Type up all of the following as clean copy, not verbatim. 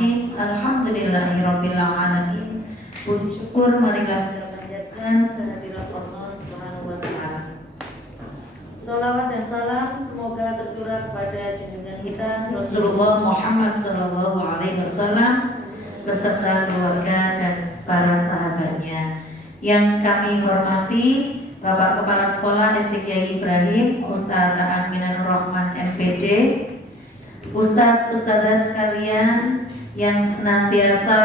Bismillahirrahmanirrahim. Alhamdulillahirabbil alamin. Puji syukur marilah kita panjatkan kehadirat Allah Subhanahu wa taala. Shalawat dan salam semoga tercurah kepada junjungan kita Rasulullah Muhammad sallallahu alaihi wasallam beserta keluarga dan para sahabatnya. Yang kami hormati Bapak Kepala Sekolah SD Kiai Ibrahim, Ustaz Aan Minanur Rahman MPD, Ustadzah sekalian yang senantiasa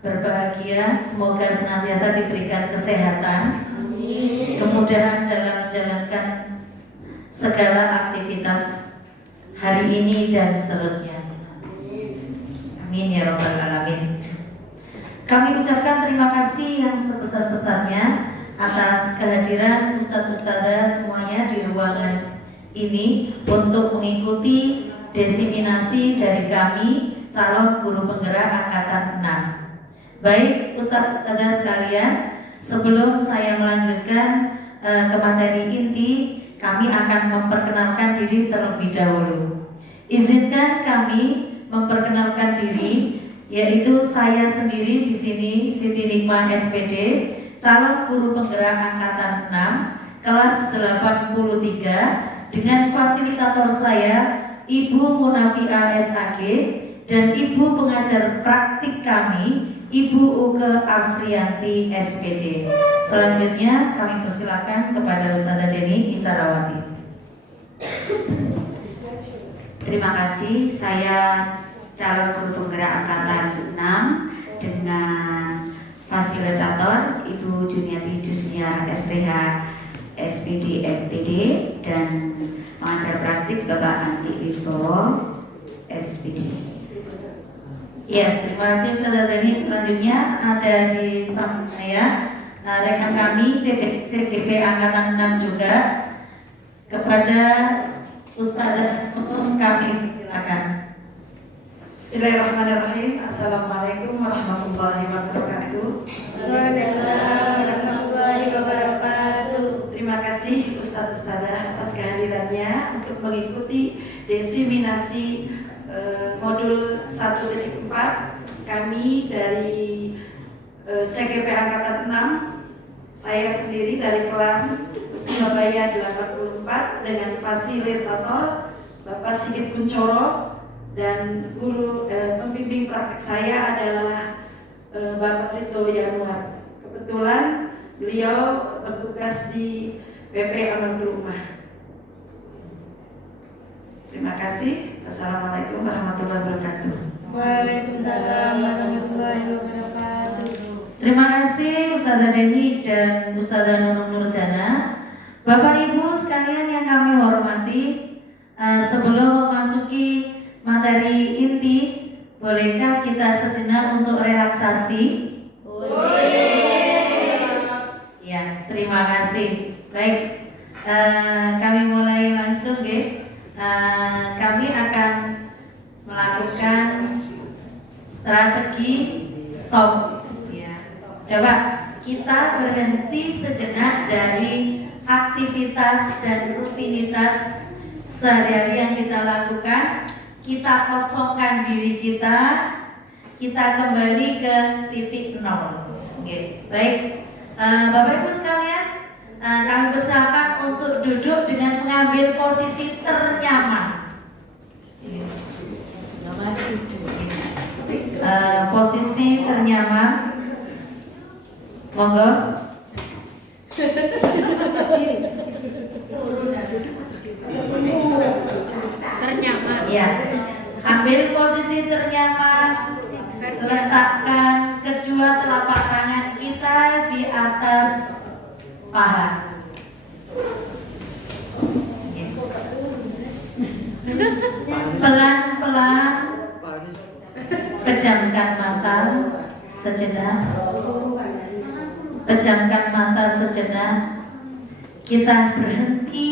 berbahagia, semoga senantiasa diberikan kesehatan, kemudahan dalam menjalankan segala aktivitas hari ini dan seterusnya. Amin ya rabbal alamin. Kami ucapkan terima kasih yang sebesar-besarnya atas kehadiran Ustadz-Ustadzah semuanya di ruangan ini untuk mengikuti desiminasi dari kami calon guru penggerak angkatan 6. Baik Ustadz-Ustadzah sekalian, sebelum saya melanjutkan ke materi inti, kami akan memperkenalkan diri terlebih dahulu. Izinkan kami memperkenalkan diri, yaitu saya sendiri di sini Siti Nikmah SPD, calon guru penggerak angkatan 6 kelas 83 dengan fasilitator saya Ibu Munafiah SAG dan Ibu pengajar praktik kami Ibu Uke Afrianti SPD. Selanjutnya kami persilakan kepada Ustazah Deni Isarawati. Terima kasih, saya calon guru penggerak angkatan 6 dengan fasilitator Ibu Juniati Dusnia SPH SPD MPD dan pengajar praktik Bapak Andi Wibowo SPD. Ya, terima kasih Ustazah Deni. Selanjutnya ada di samping saya rekan kami CGP angkatan 6 juga. Kepada Ustazah kami silakan. Bismillahirrahmanirrahim. Assalamualaikum warahmatullahi wabarakatuh. Waalaikumsalam warahmatullahi wabarakatuh. Terima kasih Ustadz-Ustadzah atas kehadirannya untuk mengikuti desiminasi modul 1.4 kami dari CGP angkatan 6. Saya sendiri dari kelas Surabaya 84 dengan fasilitator Bapak Sigit Kuncoro. Dan guru pembimbing praktik saya adalah Bapak Rito Yanuar. Kebetulan beliau bertugas di PP Amatul Ummah. Terima kasih. Assalamualaikum warahmatullahi wabarakatuh. Waalaikumsalam warahmatullahi wabarakatuh. Terima kasih Ustazah Deni dan Ustazah Nurul Nurjana. Bapak Ibu sekalian yang kami hormati, sebelum memasuki materi inti, bolehkah kita sejenak untuk relaksasi? Ya, terima kasih. Baik, kami mulai langsung ya. Kami akan melakukan strategi stop. Ya, coba kita berhenti sejenak dari aktivitas dan rutinitas sehari-hari yang kita lakukan. Kita kosongkan diri kita kembali ke titik nol. Oke, baik. Bapak Ibu sekalian, kami persilakan untuk duduk dengan mengambil posisi ternyaman. Posisi ternyaman. Monggo. Ternyaman. Ya. Ambil posisi ternyaman. Letakkan kedua telapak tangan kita di atas paha. Pelan-pelan pejamkan mata sejenak. Pejamkan mata sejenak. Kita berhenti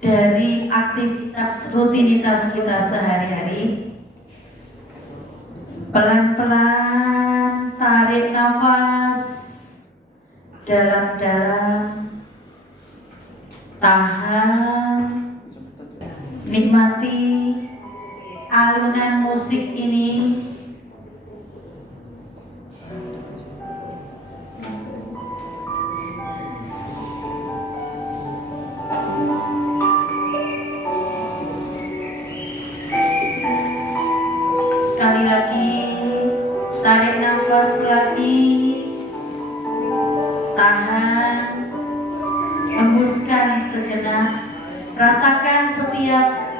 dari aktivitas rutinitas kita sehari-hari. Pelan-pelan tarik nafas dalam-dalam, tahan, nikmati alunan musik ini Sekali lagi, tarik nafas lagi, tahan, hembuskan sejenak, rasakan setiap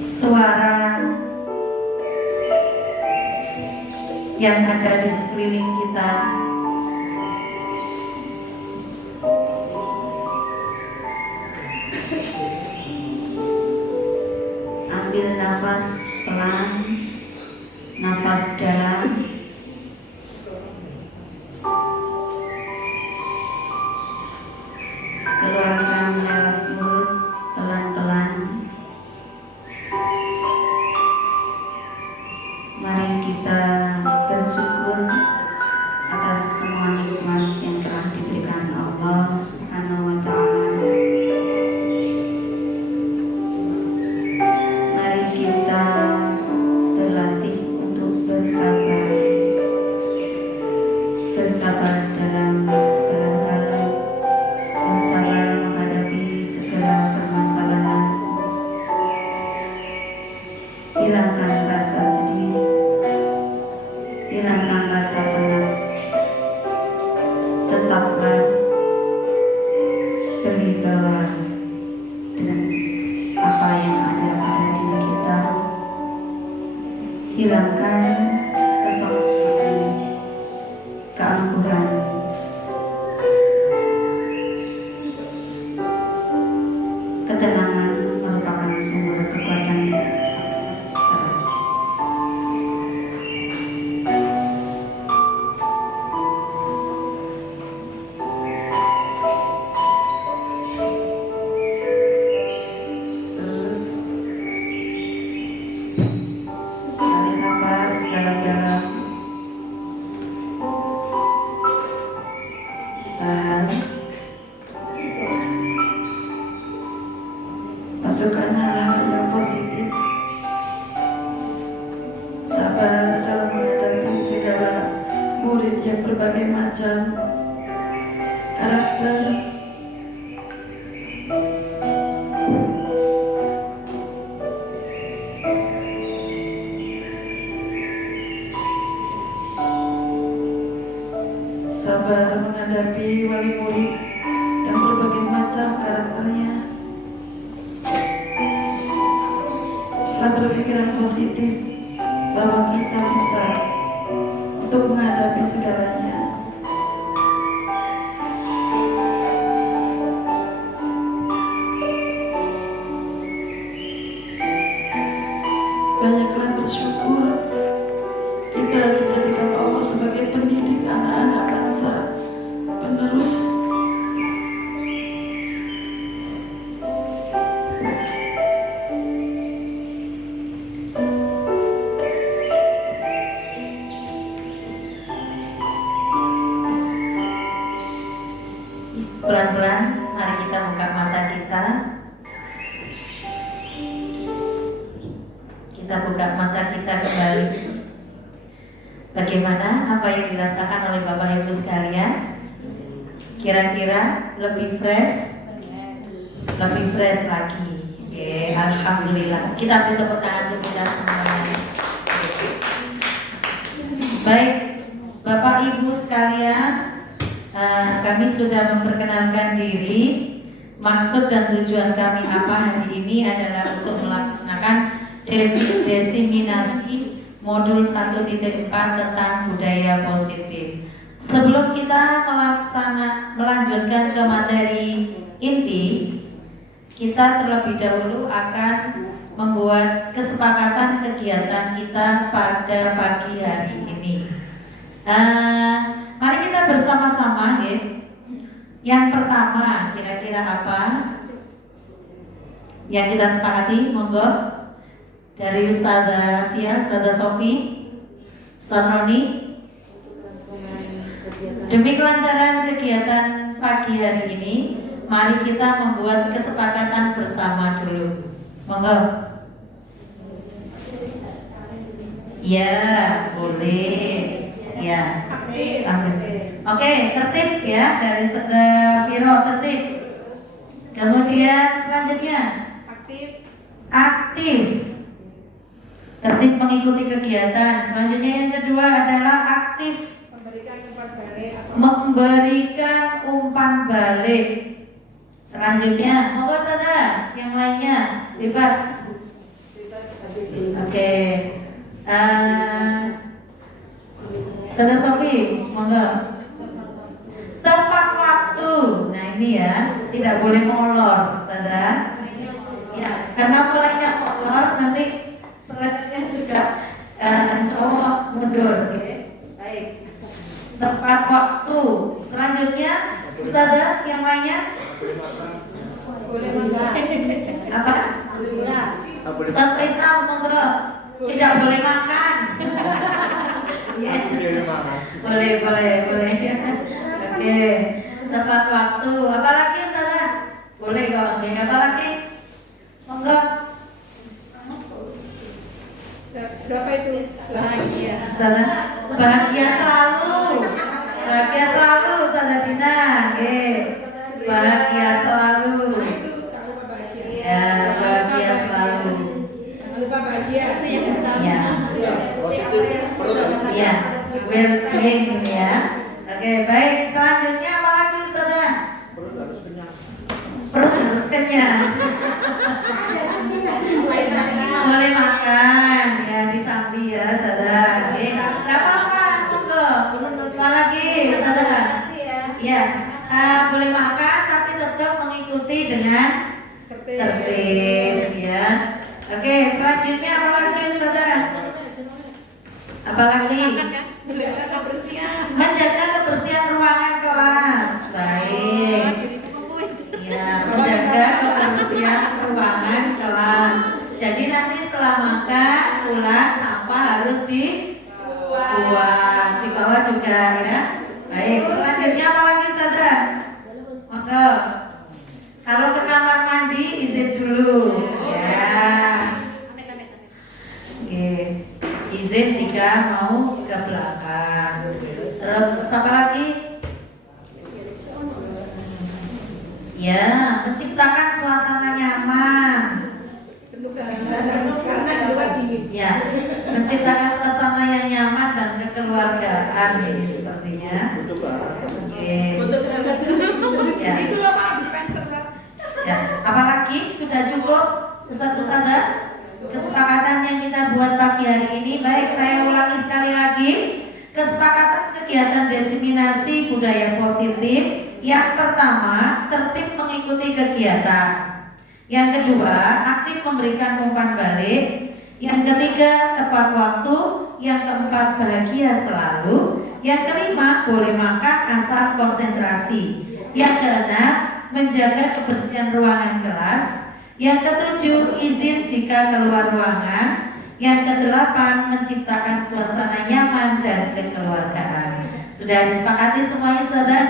suara yang ada di sekeliling kita. Ambil nafas pelan, nafas dalam. Keluarkan lewat mulut pelan-pelan. Mari kita bersyukur atas semua nikmat yang telah diberikan Allah Subhanahu wa Ta'ala. Mari kita berlatih untuk bersabar, bersabar dalam segala hal, bersabar menghadapi segala permasalahan. Hilangkan rasa sedih, hilangkan rasa penat. Tetaplah berwibawa dengan apa yang ada pada diri kita. Hilangkan kesombongan, keangkuhan. Ketenangan merupakan sumber kekuatan yang besar. Terus tarik nafas dalam-dalam, tahan, masukkan hal-hal yang positif, sabar dalam menghadapi segala murid yang berbagai macam karakter. Sabar menghadapi wali murid yang berbagai macam karakternya. Setelah berpikiran positif bahwa kita bisa untuk menghadapi segalanya. Banyaklah bersyukur kita dijadikan Allah sebagai pendidik anak-anak bangsa, penerus Pelan-pelan, mari kita buka mata kita. Kita buka mata kita kembali. Bagaimana apa yang dirasakan oleh Bapak Ibu sekalian? Kira-kira lebih fresh lagi. Oke, alhamdulillah. Kita beri tepuk tangan untuk kita semuanya. Baik, Bapak Ibu sekalian, kami sudah memperkenalkan diri. Maksud dan tujuan kami apa hari ini adalah untuk melaksanakan desiminasi modul 1.4 tentang budaya positif. Sebelum kita melanjutkan ke materi inti, kita terlebih dahulu akan membuat kesepakatan kegiatan kita pada pagi hari ini. Mari kita bersama-sama ya. Yang pertama, kira-kira apa yang kita sepakati? Monggo dari Ustazah Sia, Ustazah Sofi, Ustaz Roni. Demi kelancaran kegiatan pagi hari ini, mari kita membuat kesepakatan bersama dulu. Monggo. Ya, boleh. Ya. Oke, tertib ya dari Viro, tertib. Kemudian selanjutnya aktif. tertib mengikuti kegiatan. Selanjutnya yang kedua adalah aktif memberikan umpan balik. Selanjutnya, monggo Ustazah, yang lainnya bebas. Oke. Ustazah Sofi, monggo. Tepat waktu. Nah ini ya, tidak boleh molor, Ustazah. Ya, karena mulainya molor nanti selanjutnya juga insya Allah mundur. Oke. Baik. Tepat waktu. Selanjutnya, Ustazah yang lainnya. Boleh makan. Apa? Ustaz Faisal monggo. Tidak boleh makan. Ya. Boleh. Oke. Tepat waktu. Apa lagi Ustazah? Boleh kok. Oke, apa lagi? Monggo. Berapa itu? Bahagia. Ustazah, bahagia selalu. Bahagia selalu Ustazah Dina. Oke. Bahagia selalu. Ya, bahagia selalu. Jangan lupa bahagia. Itu yang utama. Ya. Ya, well being ya. Oke, baik. Selanjutnya apa lagi Ustazah? Perut harus kenyang. Boleh makan ya di Sambi ya Ustazah. Oke. Enggak apa-apa, monggo. Apa lagi Ustazah? Ya. Boleh makan tapi tetap mengikuti dengan tertib ya. Oke, selanjutnya apa lagi Ustazah? Apa lagi? Menjaga kebersihan ruangan kelas. Baik. Ya, menjaga kebersihan ruangan kelas. Jadi nanti setelah makan, pulang sampah harus dibuang, di bawah juga ya. Baik, selanjutnya apa lagi Ustazah? Monggo. Kalau ke kamar mandi izin dulu. Ya. Oke. Izin jika mau ke belakang. Terus apa lagi? Ya, menciptakan suasana nyaman. Karena di luar dingin. Ya, menciptakan suasana yang nyaman dan kekeluargaan ini sepertinya. Oke. Ya. Itu loh Pak dispenser Pak. Ya, apalagi sudah cukup Ustazah kesepakatan yang kita buat pagi hari ini. Baik, saya ulangi sekali lagi. Kesepakatan kegiatan diseminasi budaya positif. Yang pertama, tertib mengikuti kegiatan. Yang kedua, aktif memberikan umpan balik. Yang ketiga, tepat waktu. Yang keempat, bahagia selalu. Yang kelima, boleh makan asal konsentrasi. Yang keenam, menjaga kebersihan ruangan kelas. Yang ketujuh, izin jika keluar ruangan. Yang kedelapan, menciptakan suasana nyaman dan kekeluargaan. Sudah disepakati semuanya Ustazah?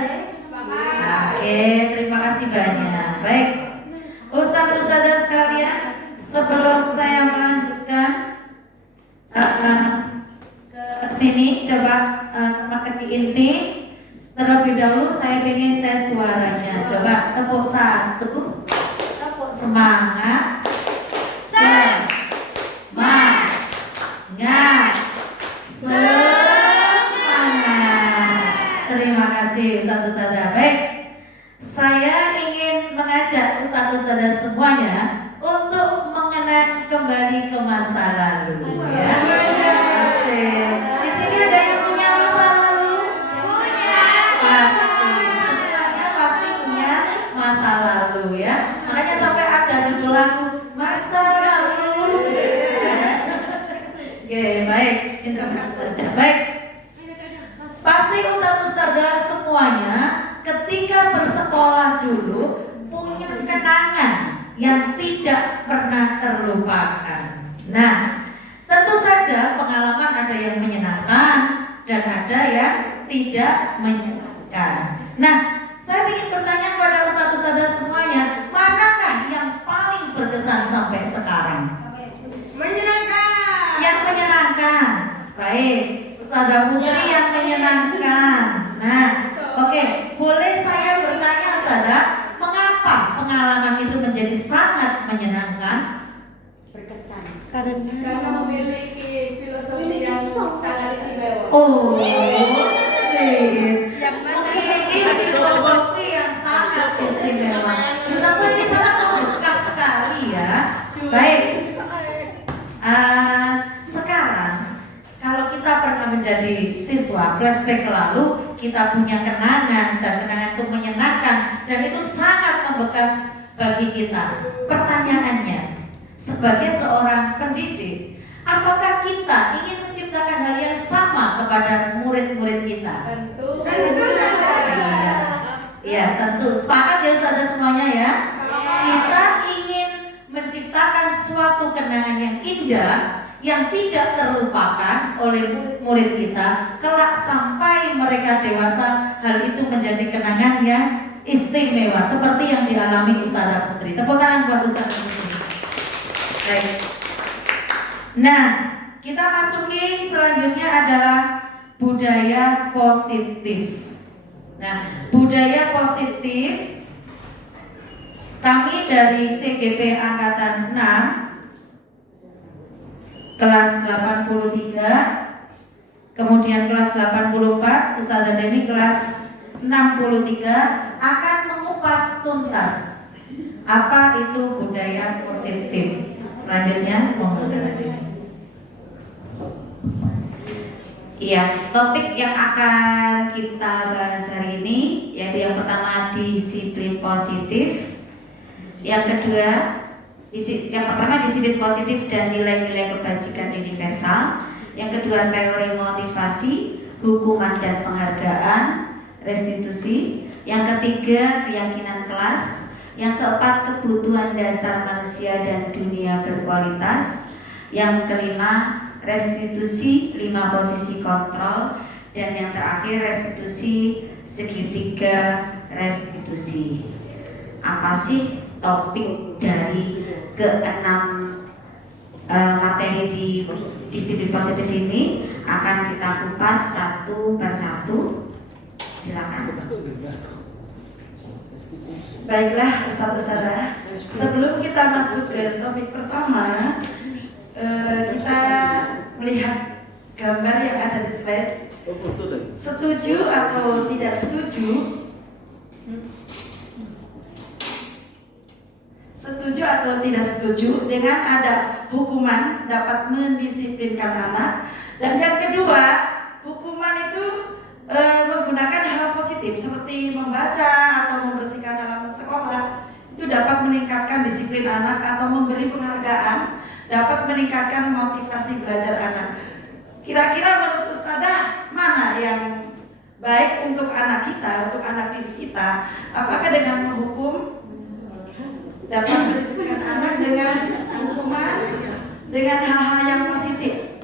Oke, terima kasih banyak. Baik, Ustazah sekalian, sebelum saya melanjutkan ke sini, coba ke materi inti. Terlebih dahulu saya ingin tes suaranya. Coba tepuk satu, tepuk semangat, semangat, semangat. Terima kasih Ustazah. Baik, saya ingin mengajak Ustazah semuanya untuk mengenang kembali ke masa lalu. Ya. Di sini ada yang punya masa lalu? Pasti punya masa lalu ya. Makanya sampai ada judul lagu masa lalu. Oke, baik. Baik. Pasti Ustazah semuanya ketika bersekolah dulu punya kenangan yang tidak pernah terlupakan. Nah, tentu saja pengalaman ada yang menyenangkan dan ada yang tidak menyenangkan. Nah, saya ingin bertanya kepada Ustazah semuanya, manakah yang paling berkesan sampai sekarang? Menyenangkan. Yang menyenangkan. Baik, Ustazah Putri yang menyenangkan. Nah, oke, boleh saya bertanya Ustazah, mengapa pengalaman itu menjadi sangat menyenangkan? Berkesan. Karena memiliki filosofi yang sangat istimewa. Oh, yang mana? Ini filosofi yang sangat istimewa. Tentu ini sangat membekas sekali ya. Baik. Sekarang kalau kita pernah menjadi siswa, flashback ke lalu, kita punya kenangan dan kenangan itu menyenangkan dan itu sangat membekas bagi kita. Pertanyaannya, sebagai seorang pendidik, apakah kita ingin menciptakan hal yang sama kepada murid-murid kita? Tentu. Iya, tentu. Sepakat ya saudara semuanya ya? Kita ingin menciptakan suatu kenangan yang indah yang tidak terlupakan oleh murid-murid kita kelak sampai mereka dewasa. Hal itu menjadi kenangan yang istimewa seperti yang dialami Ustazah Putri. Tepuk tangan buat Ustazah Putri. Baik. Nah, kita masuki selanjutnya adalah budaya positif. Nah, budaya positif kami dari CGP Angkatan 6 kelas 83, kemudian kelas 84, Ustazah Deni kelas 63 akan mengupas tuntas apa itu budaya positif. Selanjutnya, mohon Ustazah Deni. Iya, topik yang akan kita bahas hari ini yaitu yang pertama disiplin positif, yang kedua yang pertama disiplin positif dan nilai-nilai kebajikan universal, yang kedua teori motivasi, hukuman dan penghargaan, restitusi, yang ketiga keyakinan kelas, yang keempat kebutuhan dasar manusia dan dunia berkualitas, yang kelima restitusi 5 posisi kontrol, dan yang terakhir restitusi segitiga restitusi. Apa sih topik dari ke-6 materi di disiplin positif ini? Akan kita kupas satu persatu. Silakan. Baiklah Ustazah, sebelum kita masuk ke topik pertama, kita melihat gambar yang ada di slide. Setuju atau tidak setuju? Setuju atau tidak setuju dengan ada hukuman dapat mendisiplinkan anak? Dan yang kedua, hukuman itu menggunakan hal positif seperti membaca atau membersihkan halaman sekolah itu dapat meningkatkan disiplin anak, atau memberi penghargaan dapat meningkatkan motivasi belajar anak. Kira-kira menurut Ustazah mana yang baik untuk anak kita, untuk anak didik kita? Apakah dengan menghukum dapat mendisiplinkan anak dengan hukuman, dengan hal-hal yang positif?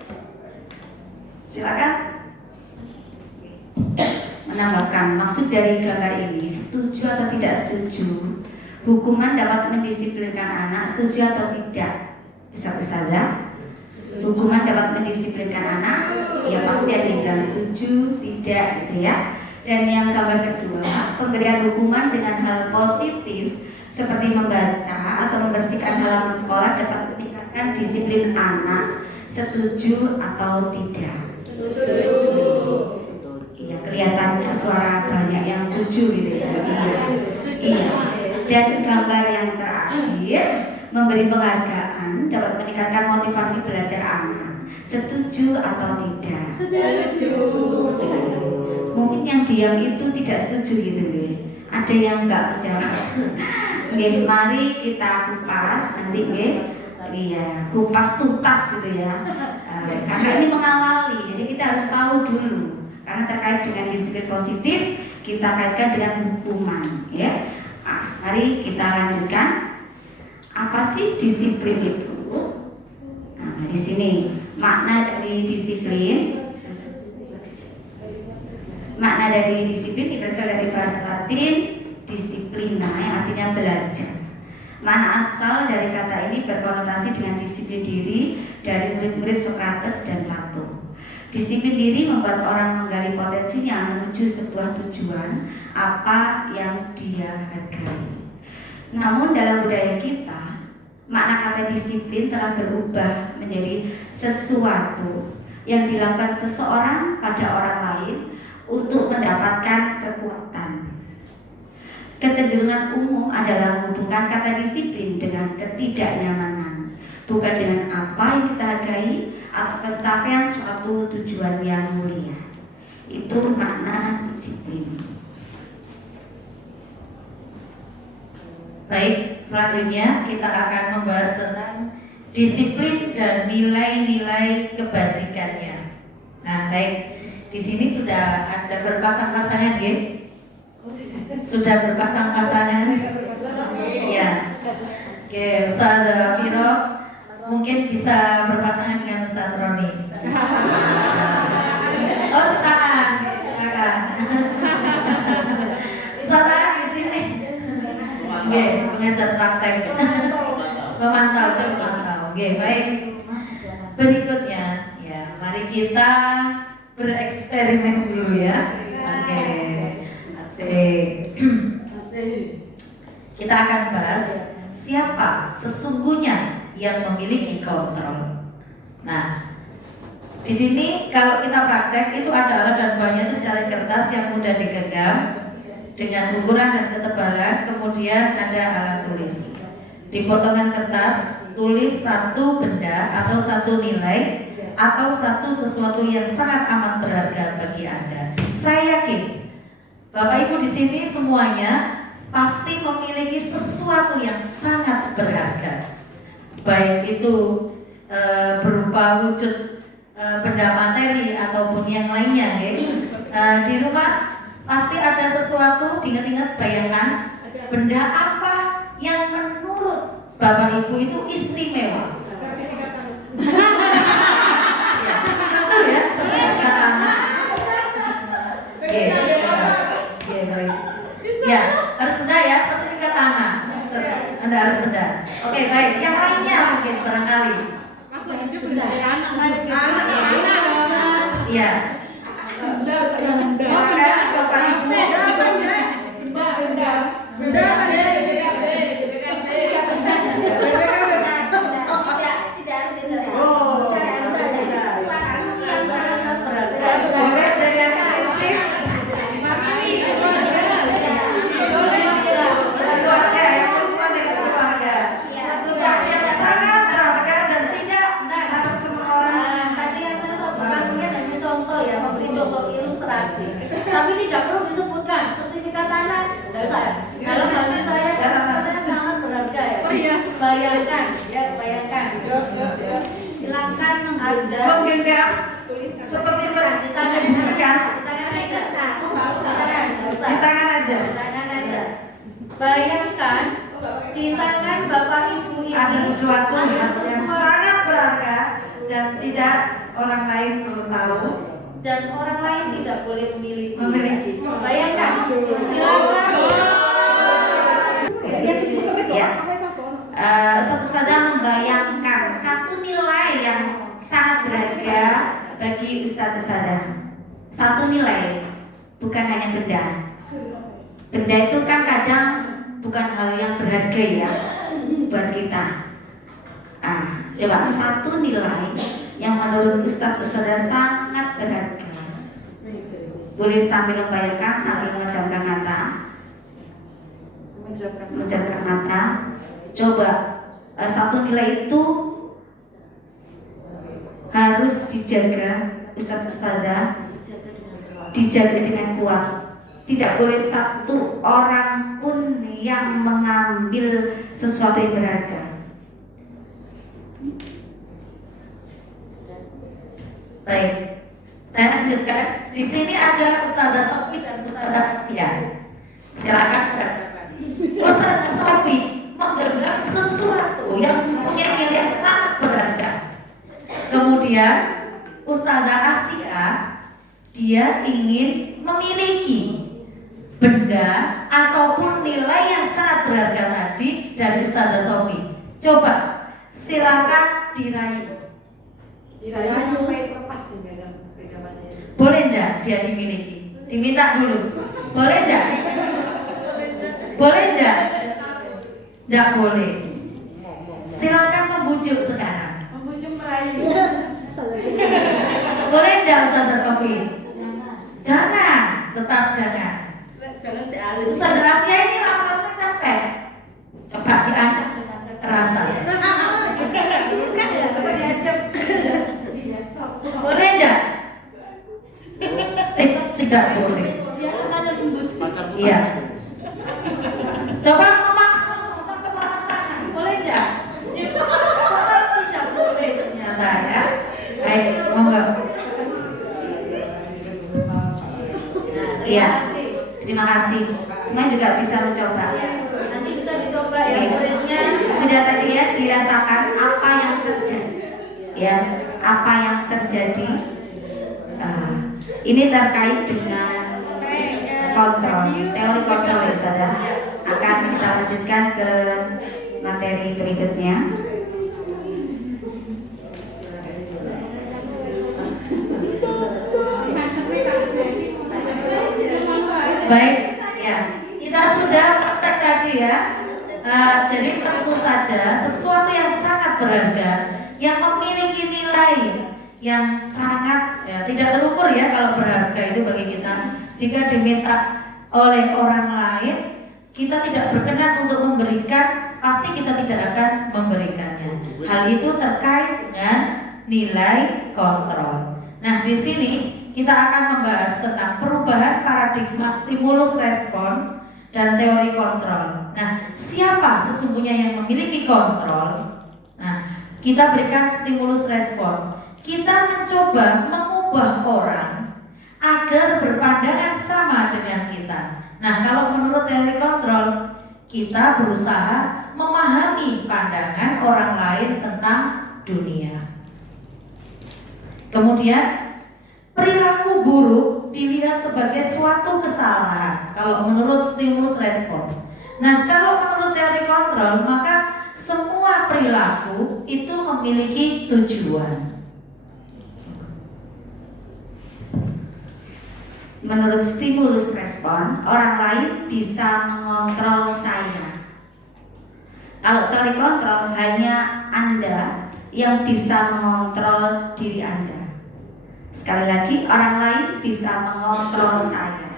Silakan. Menambahkan, maksud dari gambar ini, setuju atau tidak setuju hukuman dapat mendisiplinkan anak, setuju atau tidak? Ustazah, hukuman dapat mendisiplinkan anak, ya pasti ada yang bilang setuju, tidak gitu ya. Dan yang gambar kedua, pemberian hukuman dengan hal positif seperti membaca atau membersihkan halaman sekolah dapat meningkatkan disiplin anak, setuju atau tidak? Setuju. Iya, kelihatannya suara banyak yang setuju gitu ya. Iya. Dan gambar yang terakhir, memberi penghargaan dapat meningkatkan motivasi belajar anak, setuju atau tidak? Setuju. Mungkin yang diam itu tidak setuju gitu deh. Ada yang enggak menjawab. Oke, mari kita kupas nanti nggih. Iya, kupas tuntas gitu ya. Karena ini mengawali, jadi kita harus tahu dulu. Karena terkait dengan disiplin positif, kita kaitkan dengan hukuman, ya. Mari kita lanjutkan. Apa sih disiplin itu? Nah, di sini makna dari disiplin. Makna dari disiplin berasal dari bahasa Latin disiplina, yang artinya belajar. Makna asal dari kata ini berkonotasi dengan disiplin diri dari murid-murid Sokrates dan Plato. Disiplin diri membuat orang menggali potensinya menuju sebuah tujuan apa yang dia hargai. Namun dalam budaya kita, makna kata disiplin telah berubah menjadi sesuatu yang dilakukan seseorang pada orang lain untuk mendapatkan kekuatan. Kecenderungan umum adalah menghubungkan kata disiplin dengan ketidaknyamanan, bukan dengan apa yang kita hargai atau pencapaian suatu tujuan yang mulia. Itu makna disiplin. Baik, selanjutnya kita akan membahas tentang disiplin dan nilai-nilai kebajikannya. Nah, baik, di sini sudah ada berpasang-pasangan, ya? Sudah berpasang-pasangan? Ya. Oke, Ustaz Firo mungkin bisa berpasangan dengan Ustaz Roni. Oh, silakan. Ustaz di sini. Oke, pengajar praktek. Memantau, saya memantau. Oke, baik. Berikutnya, ya, mari kita bereksperimen dulu ya. Oke, asik. Kita akan bahas siapa sesungguhnya yang memiliki kontrol. Nah, di sini kalau kita praktek itu ada alat dan buahnya itu secara kertas yang mudah digenggam dengan ukuran dan ketebalan, kemudian ada alat tulis. Di potongan kertas tulis satu benda atau satu nilai atau satu sesuatu yang sangat amat berharga bagi Anda. Saya yakin Bapak Ibu di sini semuanya pasti memiliki sesuatu yang sangat berharga, baik itu berupa wujud benda materi ataupun yang lainnya. Di rumah pasti ada sesuatu, ingat-ingat, bayangkan benda apa yang menurut Bapak Ibu itu istimewa. Itu ya, sertifikat tanah. Ya, harus benda ya, sertifikat tanah. Anda harus benda. Oke, baik. Yang lainnya mungkin barangkali. Iya. Tapi tidak perlu disebutkan sertifikat tanah. Dalam hati saya katanya sangat berharga ya. Bayangkan, ya bayangkan. Silakan Ada Menggenggam seperti di tangan di tangan. di tangan aja. Di tangan aja. Di tangan aja. Bayangkan di tangan Bapak Ibu ini Ada sesuatu yang sangat berharga dan tidak orang lain perlu tahu. dan orang lain tidak boleh memiliki. Bayangkan. Bayangkan, silakan. Ya. Satu saja membayangkan satu nilai yang sangat berharga bagi ustadz-ustadzah. Satu nilai, bukan hanya benda. Benda itu kan kadang bukan hal yang berharga ya buat kita. Coba satu nilai yang menurut ustadz-ustadzah sangat berharga. Boleh sambil membayangkan, sambil memejamkan mata. Memejamkan mata. Coba satu nilai itu harus dijaga ustadz-ustadzah, dijaga dengan kuat. Tidak boleh satu orang pun yang mengambil sesuatu yang berharga. Baik, saya lanjutkan. Di sini ada Ustazah Sofi dan Ustazah Asia. Silakan berhadapan. Ustazah Sofi menggenggam sesuatu yang punya nilai yang sangat berharga. Kemudian Ustazah Asia, dia ingin memiliki benda ataupun nilai yang sangat berharga tadi dari Ustazah Sofi. Coba silakan diraih. Boleh enggak dia dimiliki? Diminta dulu. Boleh enggak? Boleh enggak? Enggak boleh. Silakan membujuk sekarang. Membujuk merayu. Boleh enggak Ustazah Sofi? Jangan, tetap jangan. Jangan si Alis. Ustazah Asia ini lama-lama capek. Coba diajak dengan kekerasan. Bukan ya, coba diajak. Boleh enggak? Tidak boleh. Iya. Coba memaksa ngomong kepala tangan, boleh enggak? Tidak boleh ternyata ya. Baik, monggo. Iya. Terima kasih. Semua juga bisa mencoba. Nanti bisa dicoba ya muridnya. Sudah tadi ya dirasakan apa yang terjadi. Ya, apa yang terjadi. Ini terkait dengan kontrol, teori kontrol ya saudara. Akan kita lanjutkan ke materi berikutnya. Baik, ya. Kita sudah praktek tadi ya. Jadi tentu saja sesuatu yang sangat berharga, yang memiliki nilai yang sangat tidak terukur ya kalau berharga itu bagi kita. Jika diminta oleh orang lain, kita tidak berkenan untuk memberikan, pasti kita tidak akan memberikannya. Hal itu terkait dengan nilai kontrol. Nah, di sini kita akan membahas tentang perubahan paradigma stimulus respon dan teori kontrol. Nah, siapa sesungguhnya yang memiliki kontrol? Nah, kita berikan stimulus respon. Kita mencoba mengubah orang agar berpandangan sama dengan kita. Nah, kalau menurut teori kontrol, kita berusaha memahami pandangan orang lain tentang dunia. Kemudian, perilaku buruk dilihat sebagai suatu kesalahan kalau menurut stimulus respon. Nah, kalau menurut teori kontrol, maka semua perilaku itu memiliki tujuan. Menurut stimulus respon, orang lain bisa mengontrol saya. Kalau teori kontrol, hanya Anda yang bisa mengontrol diri Anda. Sekali lagi, orang lain bisa mengontrol saya.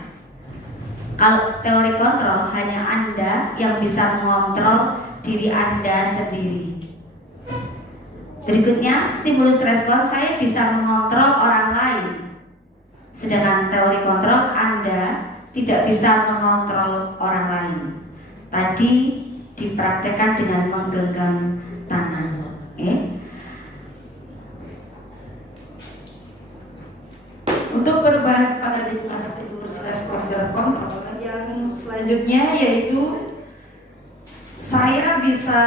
Kalau teori kontrol, hanya Anda yang bisa mengontrol diri Anda sendiri. Berikutnya, stimulus respon, saya bisa mengontrol orang lain. Sedangkan teori kontrol, Anda tidak bisa mengontrol orang lain. Tadi dipraktekkan dengan menggenggam tangan. Untuk perubahan paradigma stimulus respon dan kontrol yang selanjutnya yaitu saya bisa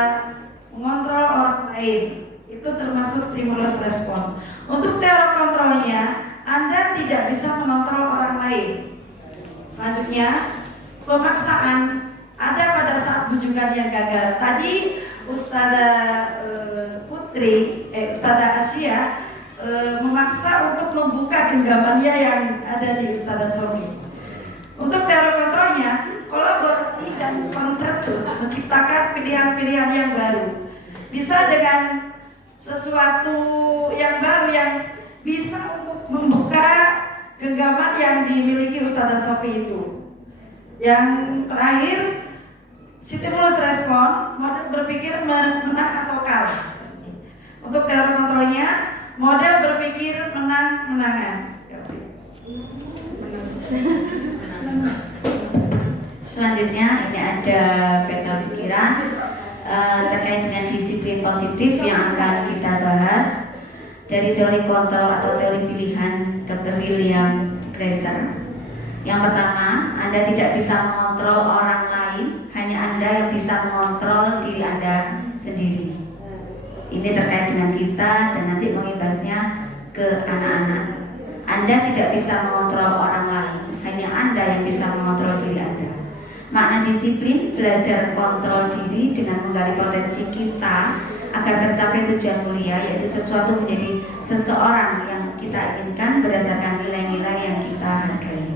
mengontrol orang lain, itu termasuk stimulus respon. Untuk teori kontrolnya, Anda tidak bisa mengontrol orang lain. Selanjutnya, pemaksaan ada pada saat bujukan yang gagal. Tadi Ustazah Ustazah Asia memaksa untuk membuka genggamannya yang ada di Ustazah Sofi. Untuk teori kontrolnya, kolaborasi dan konsensus menciptakan pilihan-pilihan yang baru. Bisa dengan sesuatu yang baru yang bisa untuk membuka genggaman yang dimiliki Ustazah Sofi itu. Yang terakhir, stimulus respon, model berpikir menang atau kalah. Untuk teori kontrolnya, model berpikir menang-menangan. Selanjutnya ini ada peta pikiran terkait dengan disiplin positif yang akan kita bahas dari teori kontrol atau teori pilihan Dr. William Glasser. Yang pertama, Anda tidak bisa mengontrol orang lain, hanya Anda yang bisa mengontrol diri Anda sendiri. Ini terkait dengan kita dan nanti mengimbasnya ke anak-anak. Anda tidak bisa mengontrol orang lain, hanya Anda yang bisa mengontrol diri Anda. Makna disiplin, belajar kontrol diri dengan menggali potensi kita agar tercapai tujuan mulia, yaitu sesuatu menjadi seseorang yang kita inginkan berdasarkan nilai-nilai yang kita hargai.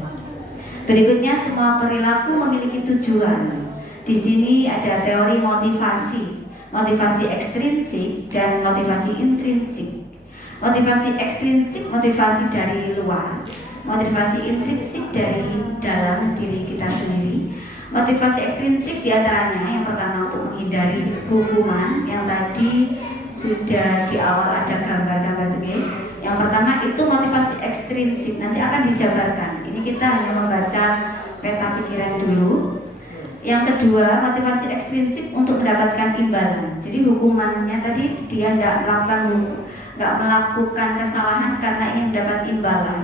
Berikutnya, semua perilaku memiliki tujuan. Di sini ada teori motivasi. motivasi ekstrinsik dan motivasi intrinsik. Motivasi ekstrinsik motivasi dari luar, motivasi intrinsik dari dalam diri kita sendiri. Motivasi ekstrinsik diantaranya yang pertama untuk menghindari hukuman yang tadi sudah di awal ada gambar-gambar itu ya. Yang pertama itu motivasi ekstrinsik, nanti akan dijabarkan. Ini kita hanya membaca peta pikiran dulu. Yang kedua, motivasi ekstrinsik untuk mendapatkan imbalan. Jadi hukumannya tadi dia nggak melakukan kesalahan karena ingin mendapat imbalan.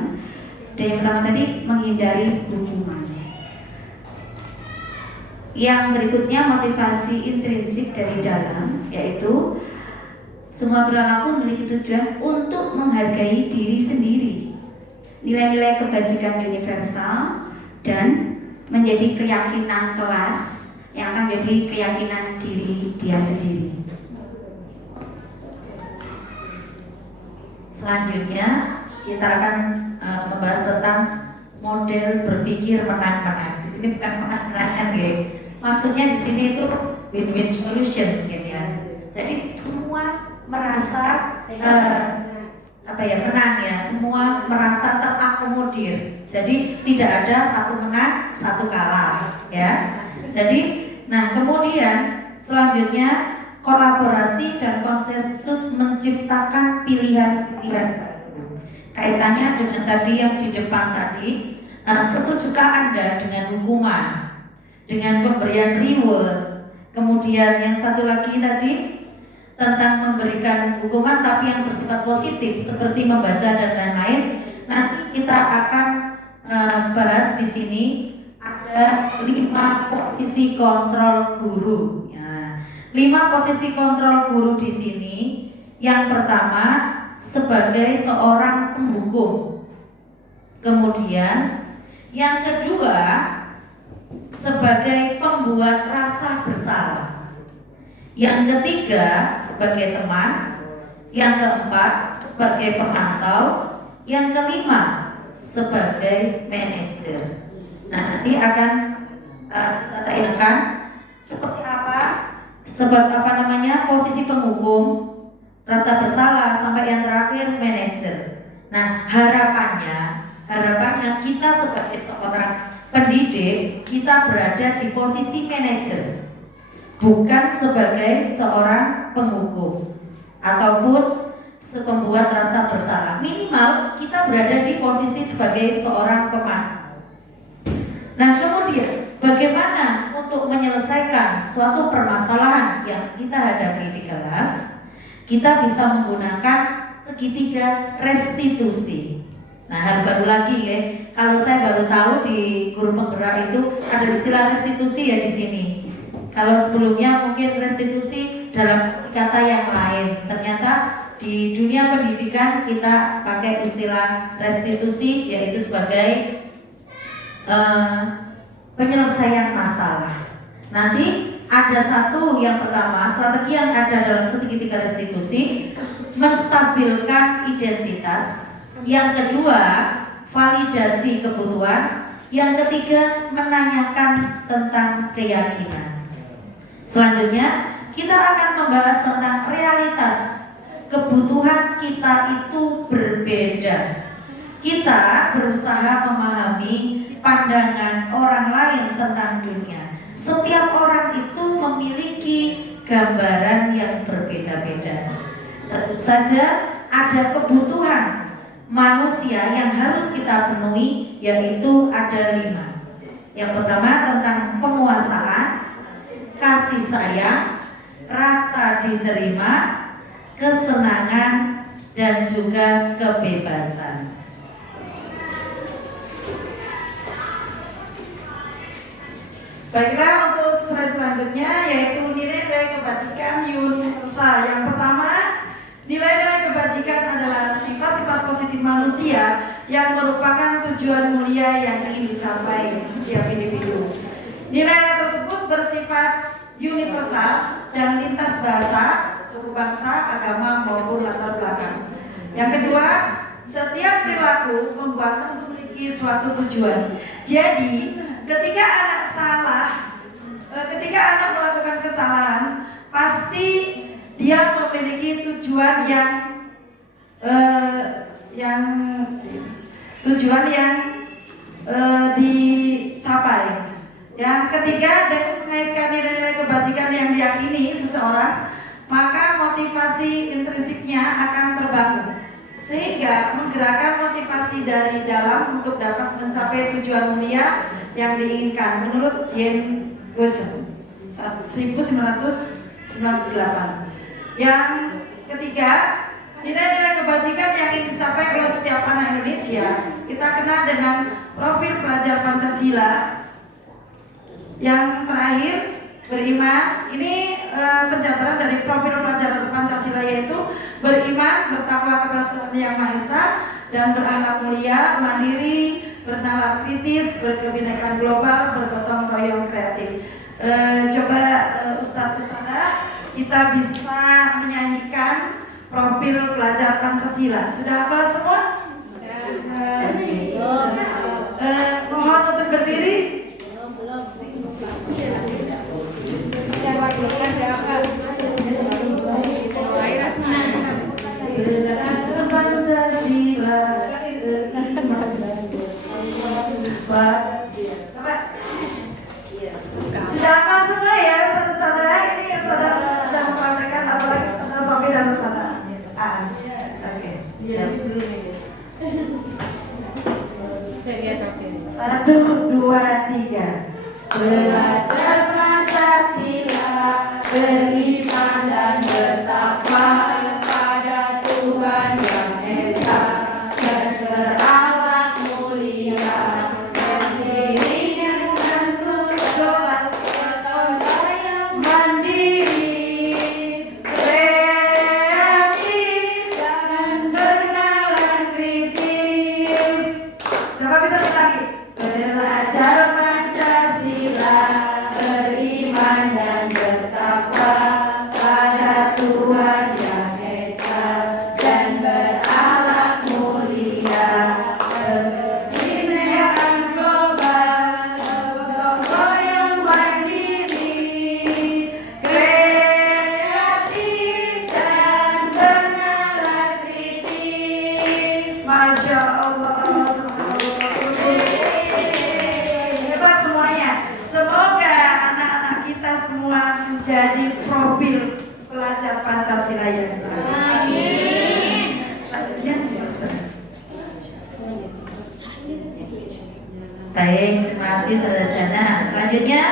Dan yang pertama tadi menghindari hukuman. Yang berikutnya motivasi intrinsik dari dalam, yaitu semua perilaku memiliki tujuan untuk menghargai diri sendiri, nilai-nilai kebajikan universal, dan menjadi keyakinan kelas yang akan menjadi keyakinan diri dia sendiri. Selanjutnya kita akan membahas tentang model berpikir menang-menang. Di sini bukan menang-menangan ya. Maksudnya di sini itu win-win solution gitu ya. Jadi semua merasa menang ya, semua merasa terakomodir. Jadi tidak ada satu menang, satu kalah ya. Jadi nah kemudian selanjutnya kolaborasi dan konsensus menciptakan pilihan-pilihan baru. Kaitannya dengan tadi yang di depan tadi, setujukah Anda dengan hukuman, dengan pemberian reward? Kemudian yang satu lagi tadi tentang memberikan hukuman tapi yang bersifat positif seperti membaca dan lain-lain. Nanti kita akan bahas di sini ada 5 posisi kontrol guru. Ya, 5 posisi kontrol guru di sini. Yang pertama sebagai seorang penghukum. Kemudian yang kedua sebagai pembuat rasa bersalah. Yang ketiga sebagai teman, yang keempat sebagai pemantau, yang kelima sebagai manajer. Nah nanti akan kita tayangkan seperti apa posisi penghukum, rasa bersalah sampai yang terakhir manajer. Nah harapannya kita sebagai seorang pendidik kita berada di posisi manajer, bukan sebagai seorang penghukum ataupun pembuat rasa bersalah. Minimal kita berada di posisi sebagai seorang pemantau. Nah kemudian bagaimana untuk menyelesaikan suatu permasalahan yang kita hadapi di kelas? Kita bisa menggunakan segitiga restitusi. Nah hal baru lagi ya, kalau saya baru tahu di guru penggerak itu ada istilah restitusi ya di sini. Kalau sebelumnya mungkin restitusi dalam kata yang lain, ternyata di dunia pendidikan kita pakai istilah restitusi yaitu sebagai penyelesaian masalah. Nanti ada satu yang pertama, strategi yang ada dalam segitiga restitusi menstabilkan identitas. Yang kedua, validasi kebutuhan. Yang ketiga, menanyakan tentang keyakinan. Selanjutnya kita akan membahas tentang realitas. Kebutuhan kita itu berbeda. Kita berusaha memahami pandangan orang lain tentang dunia. Setiap orang itu memiliki gambaran yang berbeda-beda. Tentu saja ada kebutuhan manusia yang harus kita penuhi, yaitu ada 5. Yang pertama tentang penguasaan, kasih sayang, rasa diterima, kesenangan, dan juga kebebasan. Baiklah, untuk slide selanjutnya yaitu nilai-nilai kebajikan universal. Yang pertama, nilai-nilai kebajikan adalah sifat-sifat positif manusia yang merupakan tujuan mulia yang ingin dicapai setiap individu. Nilai-nilai tersebut bersifat universal dan lintas bahasa, suku bangsa, agama maupun latar belakang. Yang kedua, setiap perilaku membuatnya memiliki suatu tujuan. Jadi, ketika anak melakukan kesalahan, pasti dia memiliki tujuan yang dicapai. Yang ketiga, dengan mengaitkan nilai-nilai kebajikan yang diyakini seseorang, maka motivasi intrinsiknya akan terbangun, sehingga menggerakkan motivasi dari dalam untuk dapat mencapai tujuan mulia yang diinginkan menurut Yen Gosen 1998. Yang ketiga, nilai-nilai kebajikan yang ingin dicapai oleh setiap anak Indonesia kita kenal dengan profil pelajar Pancasila. Yang terakhir, beriman. Ini penjabaran dari profil pelajar Pancasila, yaitu beriman, bertakwa kepada Tuhan Yang Maha Esa, dan berakhlak mulia, mandiri, bernalar kritis, berkebinekaan global, bergotong royong kreatif. Coba Ustadzah kita bisa menyanyikan profil pelajar Pancasila. Sudah hafal semua? Mohon untuk berdiri. Pancasila. Sudah hafal semua ya, Ustazah? Ini Ustazah sudah mempraktekkan, apalagi Ustazah Sofi dan Ustazah Oke, siap. 1, 2, 3. Belajar Pancasila, beriman dan bertakwa kepada Tuhan Yang Esa, dan berakhlak mulia, berdiri dengan bertobat, gotong royong, mandiri, kreatif, dan bernalar kritis. Coba bisa lagi. Belajar Pancasila, beriman dan bertakwa pada Tuhan Yang Esa, dan berakhlak mulia, berkebinekaan global, gotong royong, mandiri, kreatif, dan bernalar kritis. Masya Allah. Hebat semuanya. Semoga anak-anak kita semua menjadi profil pelajar Pancasila yang baik. Amin. Selanjutnya, Ustaz. Baik, terima kasih Ustazah Jana. Selanjutnya,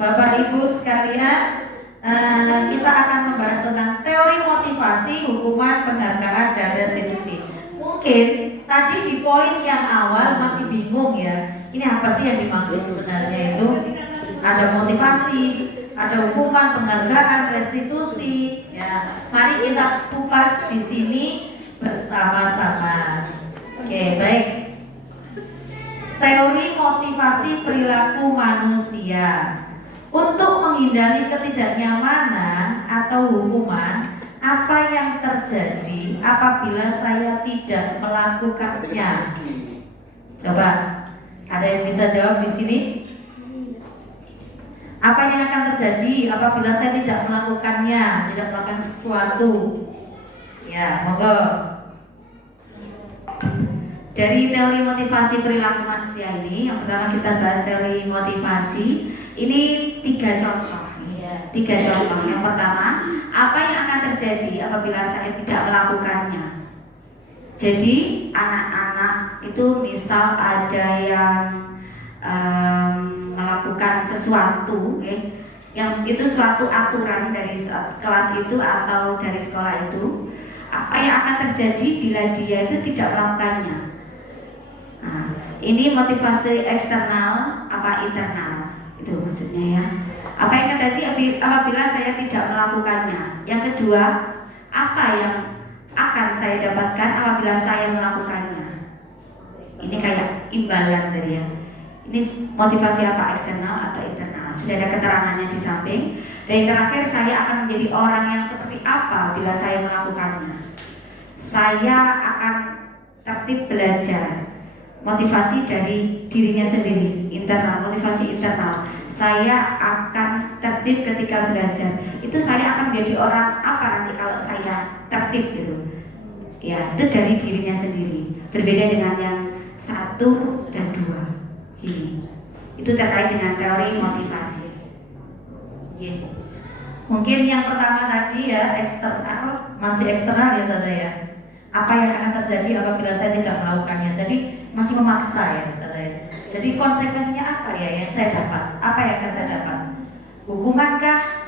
Bapak Ibu sekalian, kita akan membahas tentang teori motivasi, hukuman, penghargaan, dan restitusi. Mungkin tadi di poin yang awal masih bingung ya, ini apa sih yang dimaksud sebenarnya itu? Ada motivasi, ada hukuman, penghargaan, restitusi. Ya, mari kita kupas di sini bersama-sama. Oke, baik. Teori motivasi perilaku manusia. Untuk menghindari ketidaknyamanan atau hukuman, apa yang terjadi apabila saya tidak melakukannya? Coba, ada yang bisa jawab di sini? Apa yang akan terjadi apabila saya tidak melakukannya, tidak melakukan sesuatu? Ya, monggo. Dari teori motivasi perilaku manusia ini, yang pertama kita bahas teori motivasi. Ini 3 contoh. Tiga contoh. Yang pertama, apa yang akan terjadi apabila saya tidak melakukannya? Jadi anak-anak itu misal ada yang melakukan sesuatu, yang itu suatu aturan dari kelas itu atau dari sekolah itu, apa yang akan terjadi bila dia itu tidak melakukannya? Nah, ini motivasi eksternal apa internal? Itu maksudnya ya. Apa yang terjadi apabila saya tidak melakukannya? Yang kedua, apa yang akan saya dapatkan apabila saya melakukannya? Ini kayak imbalan tadi ya. Ini motivasi apa, eksternal atau internal? Sudah ada keterangannya di samping. Dan yang terakhir, saya akan menjadi orang yang seperti apa bila saya melakukannya? Saya akan tertib belajar. Motivasi dari dirinya sendiri, internal, motivasi internal. Saya akan tertib ketika belajar. itu saya akan menjadi orang apa nanti kalau saya tertib gitu. Ya, itu dari dirinya sendiri. Berbeda dengan yang 1 dan 2 ini. Itu terkait dengan teori motivasi. Iya. Mungkin yang pertama tadi ya eksternal, masih eksternal ya saudara ya. Apa yang akan terjadi apabila saya tidak melakukannya? Jadi masih memaksa ya saudara ya. Jadi konsekuensinya apa ya yang saya dapat? Apa yang akan saya dapat? Hukumankah?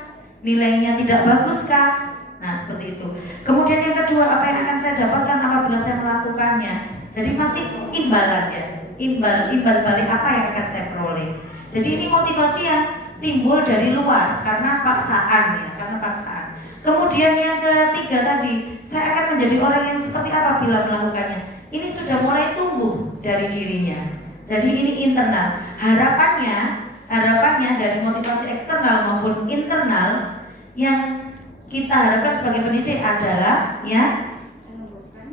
Nilainya tidak baguskah? Nah seperti itu. Kemudian yang kedua, apa yang akan saya dapatkan apabila saya melakukannya? Jadi masih imbalan ya, imbal balik apa yang akan saya peroleh. Jadi ini motivasi yang timbul dari luar karena paksaan ya, karena paksaan. Kemudian yang ketiga tadi, saya akan menjadi orang yang seperti apa bila melakukannya. Ini sudah mulai tumbuh dari dirinya. Jadi ini internal. Harapannya dari motivasi eksternal maupun internal yang kita harapkan sebagai pendidik adalah ya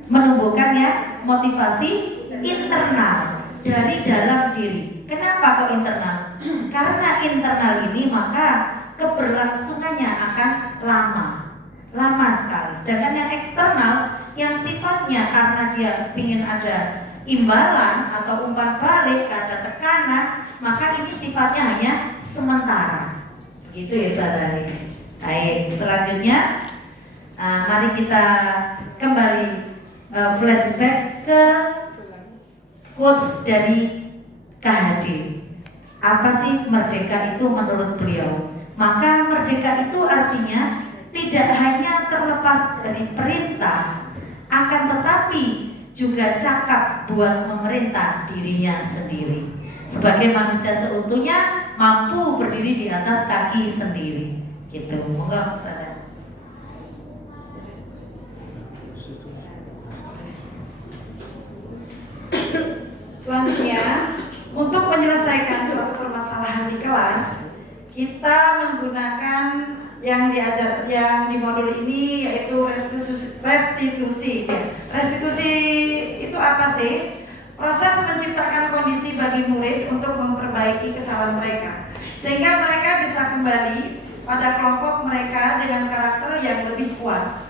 menumbuhkan ya motivasi internal dari dalam diri. Kenapa kok internal? Karena internal ini maka keberlangsungannya akan lama sekali. Sedangkan yang eksternal yang sifatnya karena dia ingin ada imbalan atau umpan balik, ada tekanan, maka ini sifatnya hanya sementara. Gitu ya saudara. Baik, selanjutnya mari kita kembali flashback ke quotes dari KHD. Apa sih merdeka itu menurut beliau? Maka merdeka itu artinya tidak hanya terlepas dari perintah, akan tetapi juga cakap buat memerintah dirinya sendiri. Sebagai manusia seutuhnya mampu berdiri di atas kaki sendiri. Gitu, moga saudara. Selanjutnya, untuk menyelesaikan suatu permasalahan di kelas, kita menggunakan yang di modul ini yaitu restitusi. Restitusi itu apa sih? Proses menciptakan kondisi bagi murid untuk memperbaiki kesalahan mereka, sehingga mereka bisa kembali pada kelompok mereka dengan karakter yang lebih kuat.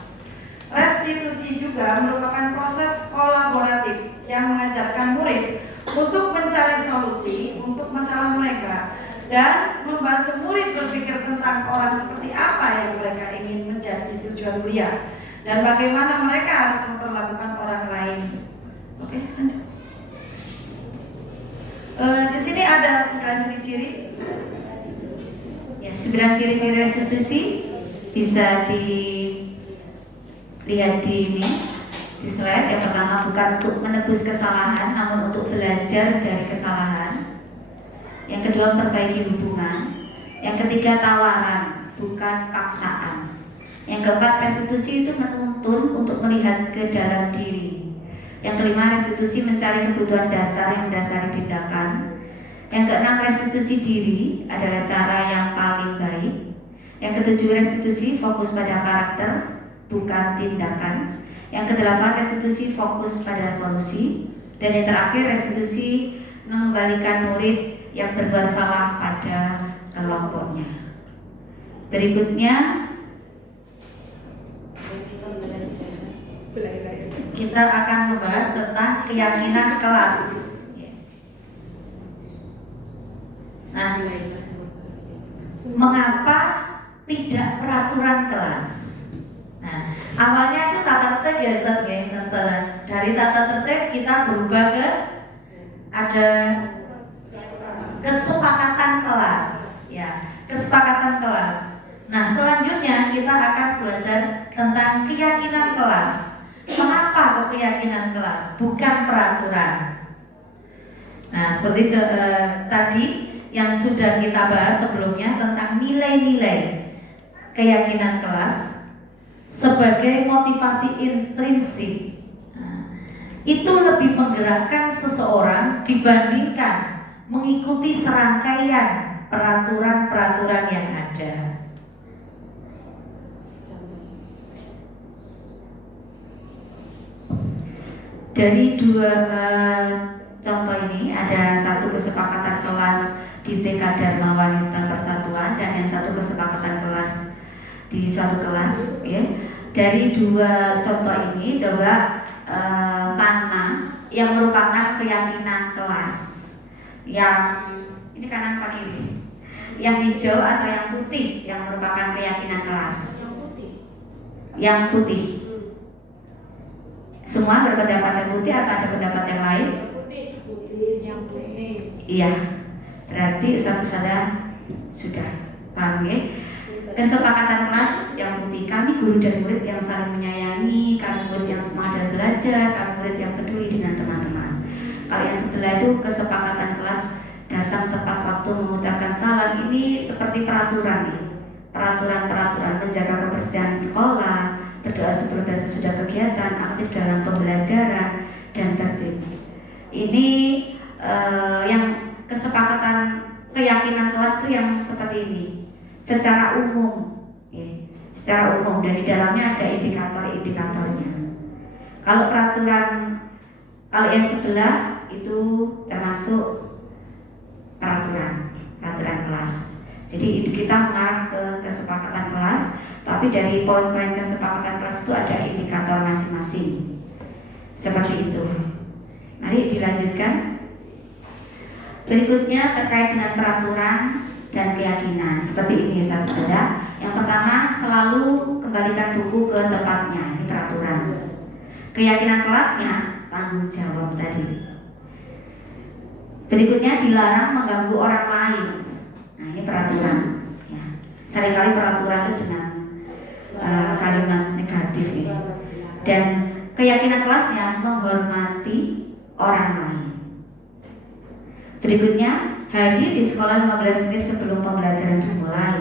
Restitusi juga merupakan proses kolaboratif yang mengajarkan murid untuk mencari solusi untuk masalah mereka dan membantu murid berpikir tentang orang seperti apa yang mereka ingin menjadi tujuan kuliah dan bagaimana mereka harus memperlakukan orang lain. Oke, lanjut. Di sini ada 9 ciri-ciri. Ya, 9 ciri-ciri restitusi bisa dilihat di ini di slide. Yang pertama, bukan untuk menebus kesalahan, namun untuk belajar dari kesalahan. Yang kedua, perbaiki hubungan. Yang ketiga, tawaran, bukan paksaan. Yang keempat, restitusi itu menuntun untuk melihat ke dalam diri. Yang kelima, restitusi mencari kebutuhan dasar yang mendasari tindakan. Yang keenam, restitusi diri adalah cara yang paling baik. Yang ketujuh, restitusi fokus pada karakter, bukan tindakan. Yang kedelapan, restitusi fokus pada solusi. Dan yang terakhir, restitusi mengembalikan murid yang berbuat salah pada kelompoknya. Berikutnya kita akan membahas tentang keyakinan kelas. Nah, mengapa tidak peraturan kelas? Nah, awalnya itu tata tertib ya Ustaz, ya Ustaz. Dari tata tertib kita berubah ke ada kesepakatan kelas, ya, kesepakatan kelas. Nah, selanjutnya kita akan belajar tentang keyakinan kelas. Mengapa kok keyakinan kelas, bukan peraturan? Nah, seperti tadi yang sudah kita bahas sebelumnya tentang nilai-nilai keyakinan kelas sebagai motivasi intrinsik. Nah, itu lebih menggerakkan seseorang dibandingkan mengikuti serangkaian peraturan-peraturan yang ada. dari dua contoh ini, ada satu kesepakatan kelas di TK Dharma Wanita Persatuan dan yang satu kesepakatan kelas di suatu kelas ya. Dari dua contoh ini coba mana yang merupakan keyakinan kelas, yang ini kanan apa kiri, yang hijau atau yang putih yang merupakan keyakinan kelas? Yang putih. Semua berpendapat yang putih atau ada pendapat yang lain? Yang putih. Iya, berarti Ustazah sudah paham ya? Kesepakatan kelas yang putih, kami guru dan murid yang saling menyayangi, kami murid yang semangat dan belajar, kami murid yang peduli dengan teman-teman. Kalau yang sebelah itu kesepakatan kelas datang tepat waktu, mengucapkan salam, ini seperti peraturan nih. Peraturan-peraturan menjaga kebersihan sekolah, berdoa sebelum dan sesudah kegiatan, aktif dalam pembelajaran dan tertib. Ini yang kesepakatan keyakinan kelas itu yang seperti ini. Secara umum, ya, secara umum, dan di dalamnya ada indikator-indikatornya. Kalau peraturan, kalau yang sebelah itu termasuk peraturan kelas. Jadi kita mengarah ke kesepakatan kelas, tapi dari poin-poin kesepakatan kelas itu ada indikator masing-masing. Seperti itu. Mari dilanjutkan. Berikutnya terkait dengan peraturan dan keyakinan. Seperti ini saudara. Yang pertama, selalu kembalikan buku ke tempatnya. Ini peraturan. Keyakinan kelasnya, tanggung jawab tadi. Berikutnya, dilarang mengganggu orang lain. Nah, ini peraturan. Ya. Seringkali peraturan itu dengan kalimat negatif ya. Dan keyakinan kelasnya menghormati orang lain. Berikutnya, hadir di sekolah 15 menit sebelum pembelajaran dimulai.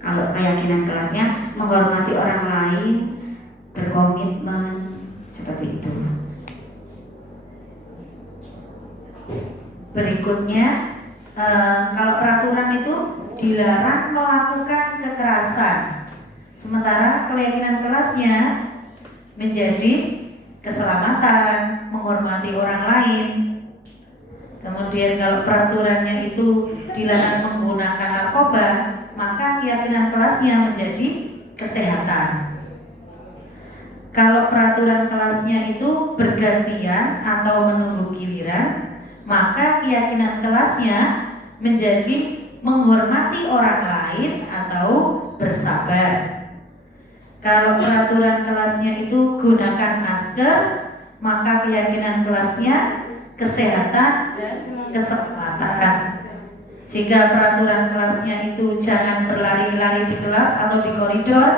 Kalau keyakinan kelasnya menghormati orang lain, berkomitmen, seperti itu. Berikutnya, kalau peraturan itu dilarang melakukan kekerasan, sementara keyakinan kelasnya menjadi keselamatan, menghormati orang lain. Kemudian kalau peraturannya itu dilarang menggunakan narkoba, maka keyakinan kelasnya menjadi kesehatan. Kalau peraturan kelasnya itu bergantian atau menunggu giliran, maka keyakinan kelasnya menjadi menghormati orang lain atau bersabar. Kalau peraturan kelasnya itu gunakan masker, maka keyakinan kelasnya kesehatan dan keselamatan. Jika peraturan kelasnya itu jangan berlari-lari di kelas atau di koridor,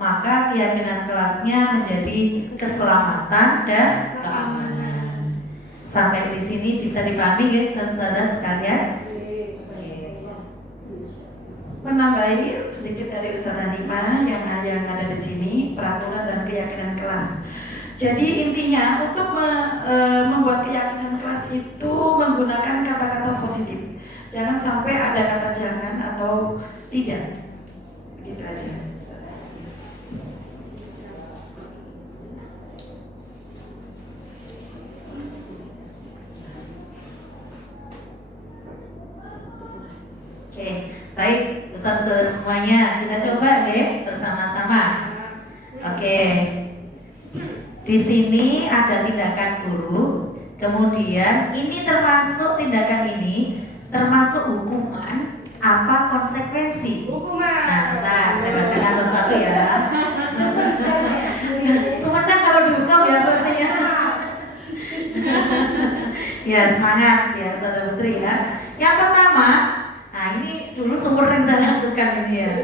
maka keyakinan kelasnya menjadi keselamatan dan keamanan. Sampai di sini bisa dipahami ya saudara sekalian? Menambahi sedikit dari Ustazah Nima yang ada di sini, peraturan dan keyakinan kelas. Jadi intinya untuk membuat keyakinan kelas itu menggunakan kata-kata positif. Jangan sampai ada kata jangan atau tidak. Begitu aja. Oke, baik Ustaz-ustaz semuanya, kita coba deh bersama-sama. Oke. Di sini ada tindakan guru, kemudian ini termasuk tindakan ini termasuk hukuman apa konsekuensi? Hukuman. Nah, bentar, saya bacakan satu-satu ya. Sumedang kalau dihukum ya sepertinya. Ya semangat ya Ustazah Putri ya. Yang pertama, nah ini dulu sumber yang saya lakukan ini ya.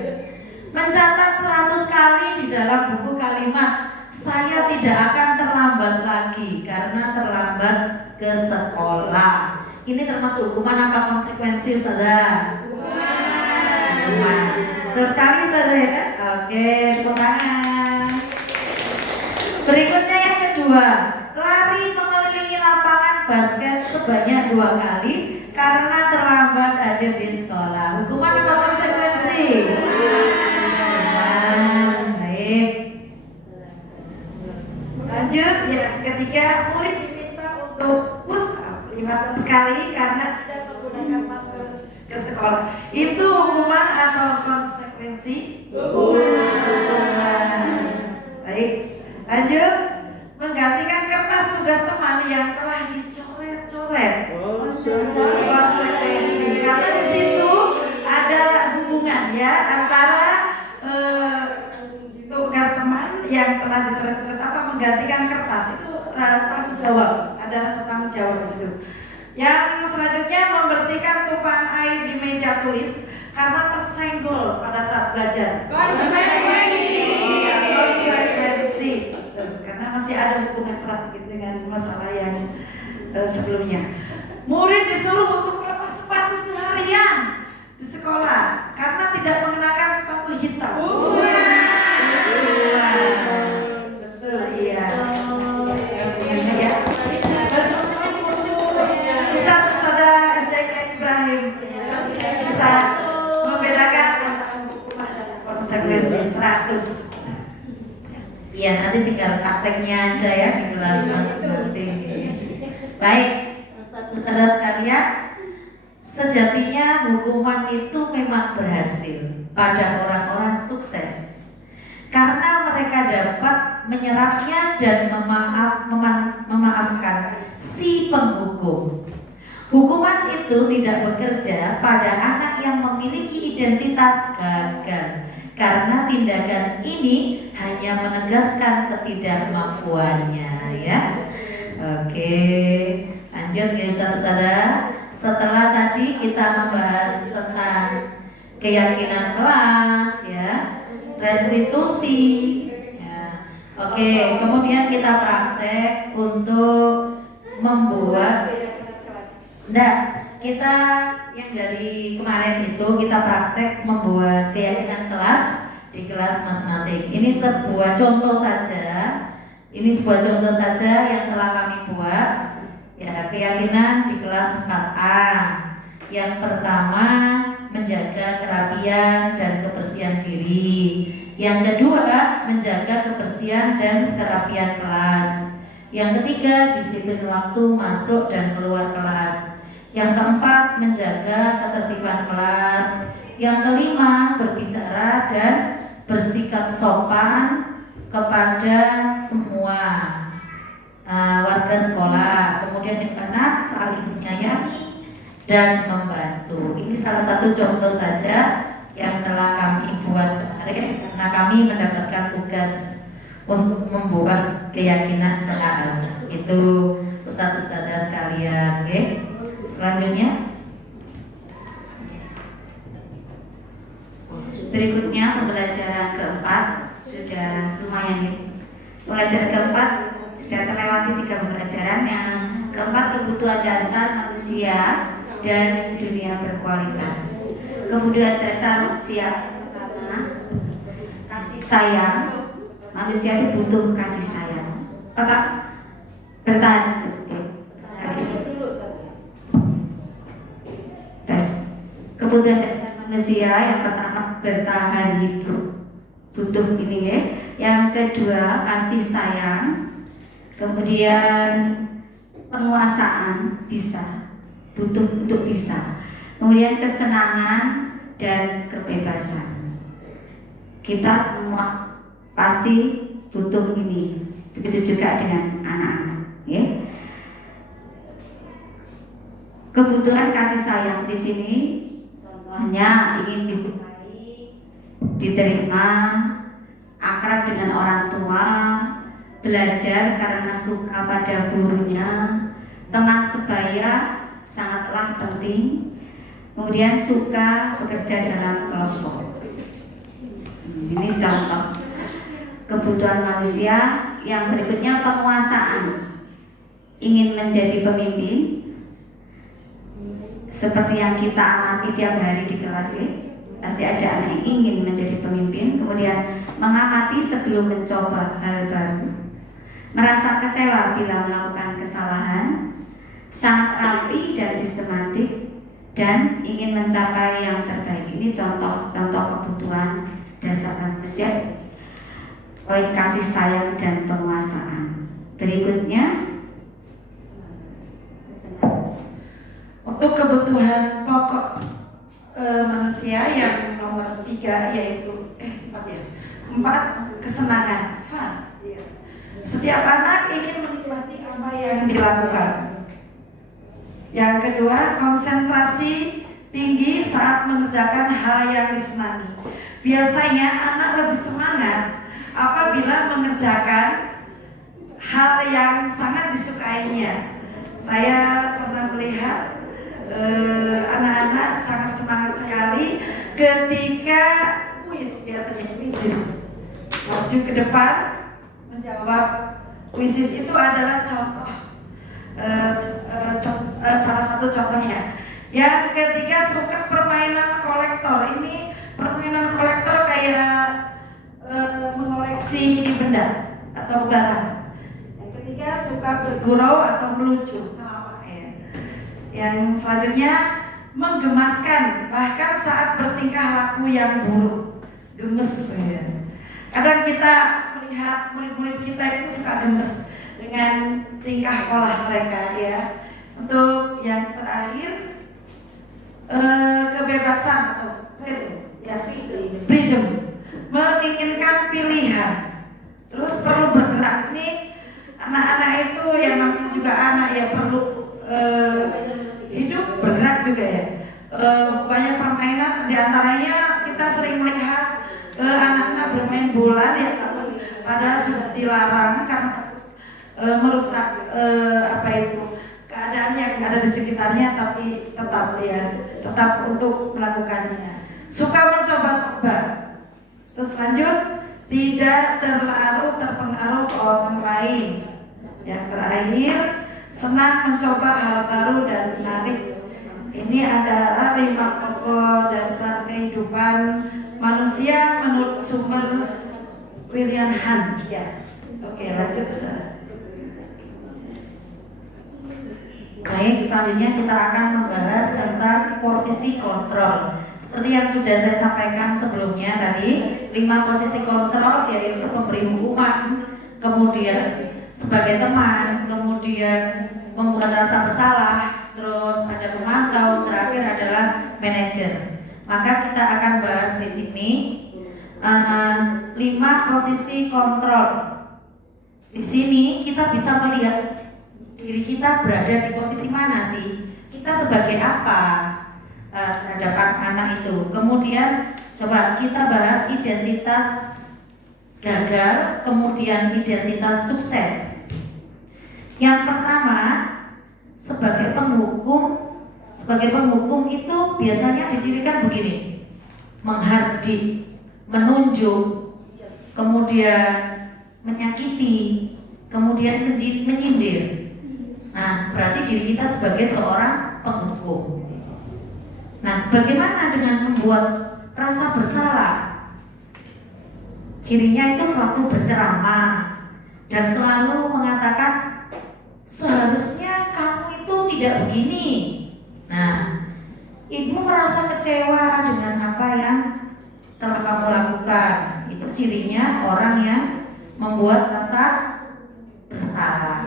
Mencatat 100 kali di dalam buku kalimat saya tidak akan terlambat lagi karena terlambat ke sekolah. Ini termasuk hukuman apa konsekuensi, Ustazah? Hukuman. Terus sekali, Ustazah ya? Oke, tepuk tangan. Berikutnya yang kedua, lari mengelilingi lapangan basket sebanyak 2 kali karena terlambat hadir di sekolah. Hukuman apa konsekuensi? Hukuman. Baik. Lanjut, yang ketiga, murid diminta untuk push up 15 kali karena tidak menggunakan masker ke sekolah. Itu hukuman atau konsekuensi? konsekuensi hukuman. Baik, lanjut. Menggantikan kertas tugas teman yang telah dicoret-coret. Konsekuensi. Karena di situ ada hubungan ya antara tugas teman yang telah dicoret-coret menggantikan kertas itu tanggung jawab, ada rasa tanggung jawab di situ. Yang selanjutnya membersihkan tumpahan air di meja tulis karena tersenggol pada saat belajar. Konsekuensi. Karena masih ada hubungan erat dengan masalah yang sebelumnya. Murid disuruh untuk melepas sepatu seharian di sekolah karena tidak mengenakan sepatu hitam. Betul, iya. Ustaz Ibrahim bisa membedakan antara hukuman dan konsekuensi 100. Iya, nanti tinggal prakteknya aja ya di kelas masing-masing. Baik, saudara sekalian, sejatinya hukuman itu memang berhasil pada orang-orang sukses karena mereka dapat menyerapnya dan memaafkan si penghukum. Hukuman itu tidak bekerja pada anak yang memiliki identitas gagal karena tindakan ini hanya menegaskan ketidakmampuannya ya. Oke, lanjut ya Ustaz-Ustazah. Setelah tadi kita membahas tentang keyakinan kelas ya, restitusi ya. Oke, kemudian kita praktek untuk membuat kita yang dari kemarin itu kita praktek membuat keyakinan kelas di kelas masing-masing. Ini sebuah contoh saja. Ini sebuah contoh saja yang telah kami buat. Ya, keyakinan di kelas 4A. Yang pertama, menjaga kerapian dan kebersihan diri. Yang kedua, menjaga kebersihan dan kerapian kelas. Yang ketiga, disiplin waktu masuk dan keluar kelas. Yang keempat, menjaga ketertiban kelas. Yang kelima, berbicara dan bersikap sopan kepada semua warga sekolah. Kemudian yang keenam, saling menyayangi dan membantu. Ini salah satu contoh saja yang telah kami buat kemarin karena kami mendapatkan tugas untuk membuat keyakinan kelas. Itu Ustaz-Ustazah sekalian, oke? Selanjutnya berikutnya pembelajaran keempat sudah lumayan ya. Pembelajaran keempat sudah terlewati 3 pembelajaran. Yang keempat, kebutuhan dasar manusia dan dunia berkualitas. Kebutuhan dasar manusia pertama, kasih sayang. Manusia itu butuh kasih sayang. Tetap bertahan. Kebutuhan dasar manusia yang pertama bertahan hidup, butuh ini ya. Yang kedua kasih sayang, kemudian penguasaan bisa, butuh untuk bisa, kemudian kesenangan dan kebebasan. Kita semua pasti butuh ini, begitu juga dengan anak-anak ya. Kebutuhan kasih sayang di sini contohnya ingin disukai, diterima, akrab dengan orang tua, belajar karena suka pada gurunya, teman sebaya sangatlah penting, kemudian suka bekerja dalam kelompok. Ini contoh kebutuhan manusia. Yang berikutnya penguasaan, ingin menjadi pemimpin. Seperti yang kita amati tiap hari di kelas ya, pasti ada anak yang ingin menjadi pemimpin. Kemudian mengamati sebelum mencoba hal baru, merasa kecewa bila melakukan kesalahan, sangat rapi dan sistematik, dan ingin mencapai yang terbaik. Ini contoh-contoh kebutuhan dasar manusia. Poin kasih sayang dan penguasaan. Berikutnya untuk kebutuhan pokok manusia yang nomor 3 yaitu 4 ya. 4 kesenangan, fun. Setiap anak ingin menikmati apa yang dilakukan. Yang kedua, konsentrasi tinggi saat mengerjakan hal yang disenangi. Biasanya anak lebih semangat apabila mengerjakan hal yang sangat disukainya. Saya pernah melihat anak-anak sangat semangat sekali ketika biasanya kuisis. Maju ke depan menjawab. Kuisis itu adalah contoh, salah satu contohnya. Yang ketiga, suka permainan kolektor. Ini permainan kolektor kayak mengoleksi benda atau barang. Yang ketiga, suka bergurau atau melucu. Yang selanjutnya, menggemaskan, bahkan saat bertingkah laku yang buruk, gemes. Kadang kita melihat murid-murid kita itu suka gemes dengan tingkah pola mereka ya. Untuk yang terakhir, kebebasan atau freedom, menginginkan pilihan, terus perlu bergerak. Ini anak-anak itu yang namanya juga anak ya, perlu hidup bergerak juga ya. Banyak permainan, diantaranya kita sering melihat anak-anak bermain bola ya, padahal sudah dilarang karena merusak keadaan yang ada di sekitarnya, tapi tetap untuk melakukannya. Suka mencoba-coba. Terus lanjut, tidak terlalu terpengaruh orang lain. Yang terakhir, senang mencoba hal baru dan menarik. Ini adalah 5 pokok dasar kehidupan manusia menurut sumber William Hunt ya. Oke, lanjut Ustaz. Baik, selanjutnya kita akan membahas tentang posisi kontrol. Seperti yang sudah saya sampaikan sebelumnya tadi, 5 posisi kontrol yaitu pemberi hukuman, kemudian sebagai teman, kemudian membuat rasa bersalah, terus ada pemantau, terakhir adalah manajer. Maka kita akan bahas di sini 5 posisi kontrol. Di sini kita bisa melihat diri kita berada di posisi mana sih? Kita sebagai apa terhadap anak itu? Kemudian coba kita bahas identitas gagal, kemudian identitas sukses. Yang pertama, sebagai penghukum itu biasanya dicirikan begini: menghardik, menunjuk, kemudian menyakiti, kemudian menyindir. Nah, berarti diri kita sebagai seorang penghukum. Nah, bagaimana dengan membuat rasa bersalah? Cirinya itu selalu berceramah dan selalu mengatakan seharusnya kamu itu tidak begini. Nah, ibu merasa kecewa dengan apa yang telah kamu lakukan. Itu cirinya orang yang membuat rasa bersalah.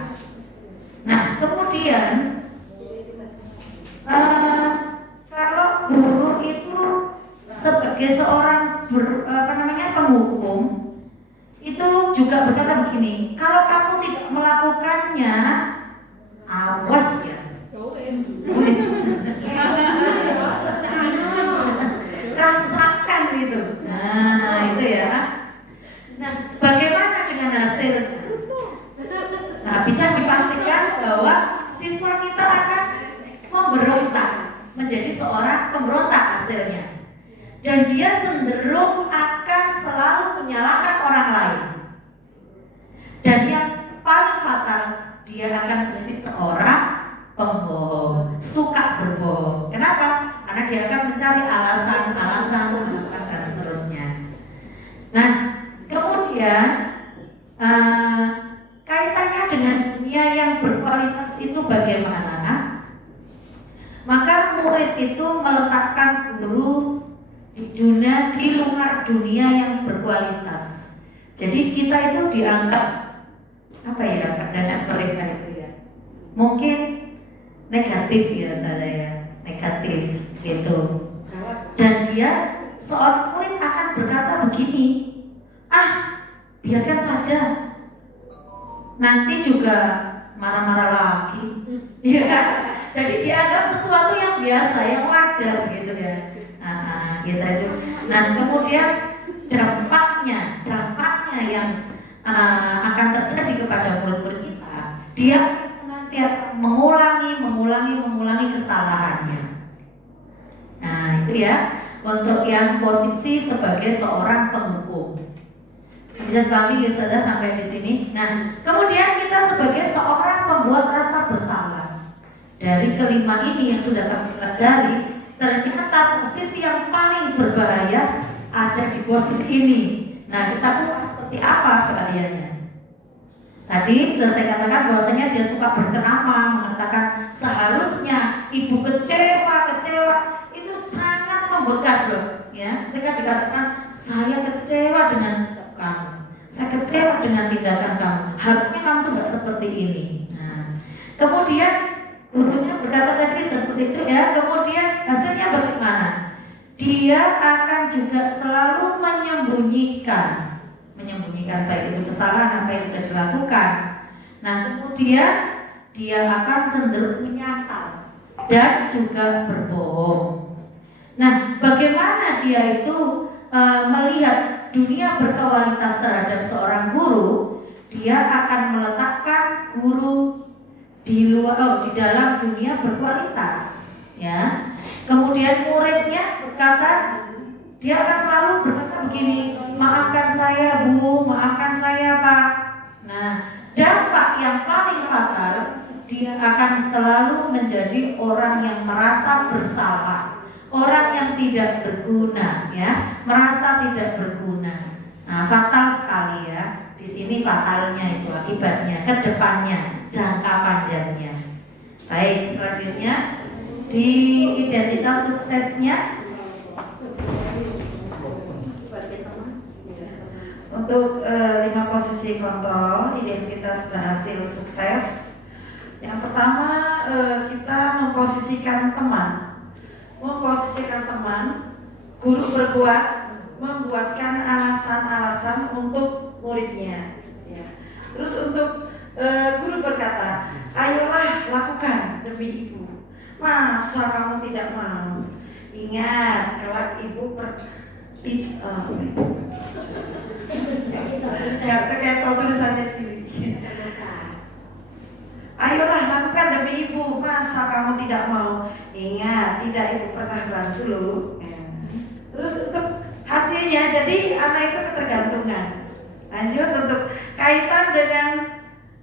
Nah, kemudian kalau guru itu sebagai seorang penghukum itu juga berkata begini, kalau kamu tidak melakukannya, awas ya. Rasakan gitu. Nah, itu ya. Nah, bagaimana dengan hasilnya? Nah, bisa dipastikan bahwa siswa kita akan memberontak, menjadi seorang pemberontak hasilnya. Dan dia cenderung akan selalu menyalahkan orang lain. Dan yang paling fatal, dia akan menjadi seorang pembohong, suka berbohong. Kenapa? Karena dia akan mencari alasan dan seterusnya. Nah, kemudian kaitannya dengan dunia yang berkualitas itu bagaimana? Maka murid itu meletakkan guru di luar dunia yang berkualitas. Jadi kita itu dianggap apa ya, pandangan mereka itu ya, mungkin negatif ya, saya negatif gitu. seorang murid akan berkata begini, biarkan saja, nanti juga marah-marah lagi. Ya kan? Jadi dianggap sesuatu yang biasa, yang wajar gitu ya. Kita itu. Nah, kemudian dampaknya yang akan terjadi kepada murid-murid kita, dia akan senantiasa mengulangi kesalahannya. Nah, itu ya untuk yang posisi sebagai seorang penghukum. Bisa dipahami ya saudara sampai di sini. Nah, kemudian kita sebagai seorang pembuat rasa bersalah. Dari kelima ini yang sudah kami pelajari, ternyata posisi yang paling berbahaya ada di posisi ini. Nah, kita kupas seperti apa bahayanya. Tadi sudah saya katakan bahwasanya dia suka berceramah, mengatakan seharusnya ibu kecewa itu sangat membekas loh. Ya, ketika dikatakan saya kecewa dengan sikap kamu, saya kecewa dengan tindakan kamu, harusnya kamu tuh nggak seperti ini. Nah, kemudian gurunya berkata tadi sudah seperti itu ya. Kemudian hasilnya bagaimana? Dia akan juga selalu menyembunyikan baik itu kesalahan apa yang sudah dilakukan. Nah, kemudian dia akan cenderung menyangkal dan juga berbohong. Nah, bagaimana dia itu melihat dunia berkualitas terhadap seorang guru? Dia akan meletakkan guru di dalam dunia berkualitas, ya. Kemudian muridnya berkata, dia akan selalu berkata begini, maafkan saya Bu, maafkan saya Pak. Nah, dampak yang paling fatal, dia akan selalu menjadi orang yang merasa bersalah, orang yang tidak berguna, ya, merasa tidak berguna. Nah, fatal sekali ya. Di sini fatalnya itu akibatnya, ke depannya, jangka panjangnya. Baik, selanjutnya di identitas suksesnya. Untuk 5 posisi kontrol identitas berhasil sukses. Yang pertama, kita memposisikan teman. Guru membuatkan alasan-alasan untuk muridnya. Ya. Terus untuk guru berkata, ayolah lakukan demi ibu. Masa kamu tidak mau? Ingat, kelak ibu kayak tahu tulisannya cilik. Ayolah lakukan demi ibu. Masa kamu tidak mau? Ingat, tidak ibu pernah bantu loh. Ya. Terus untuk hasilnya, jadi anak itu ketergantungan. Lanjut untuk kaitan dengan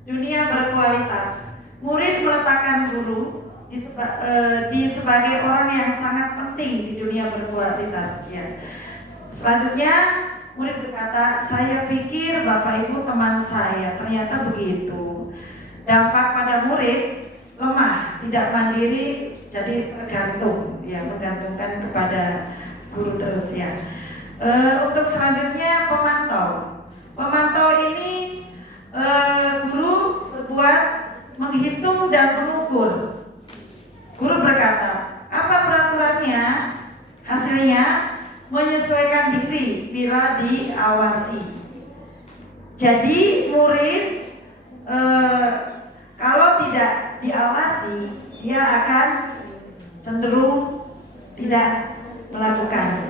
dunia berkualitas. Murid meletakkan guru di sebagai orang yang sangat penting di dunia berkualitas. Ya. Selanjutnya murid berkata, saya pikir Bapak Ibu teman saya, ternyata begitu. Dampak pada murid lemah, tidak mandiri, jadi tergantung, ya, menggantungkan kepada guru terus ya. Untuk selanjutnya pemantau ini guru berbuat menghitung dan mengukur. Guru berkata, apa peraturannya? Hasilnya menyesuaikan diri bila diawasi. Jadi murid kalau tidak diawasi, dia akan cenderung tidak melakukan.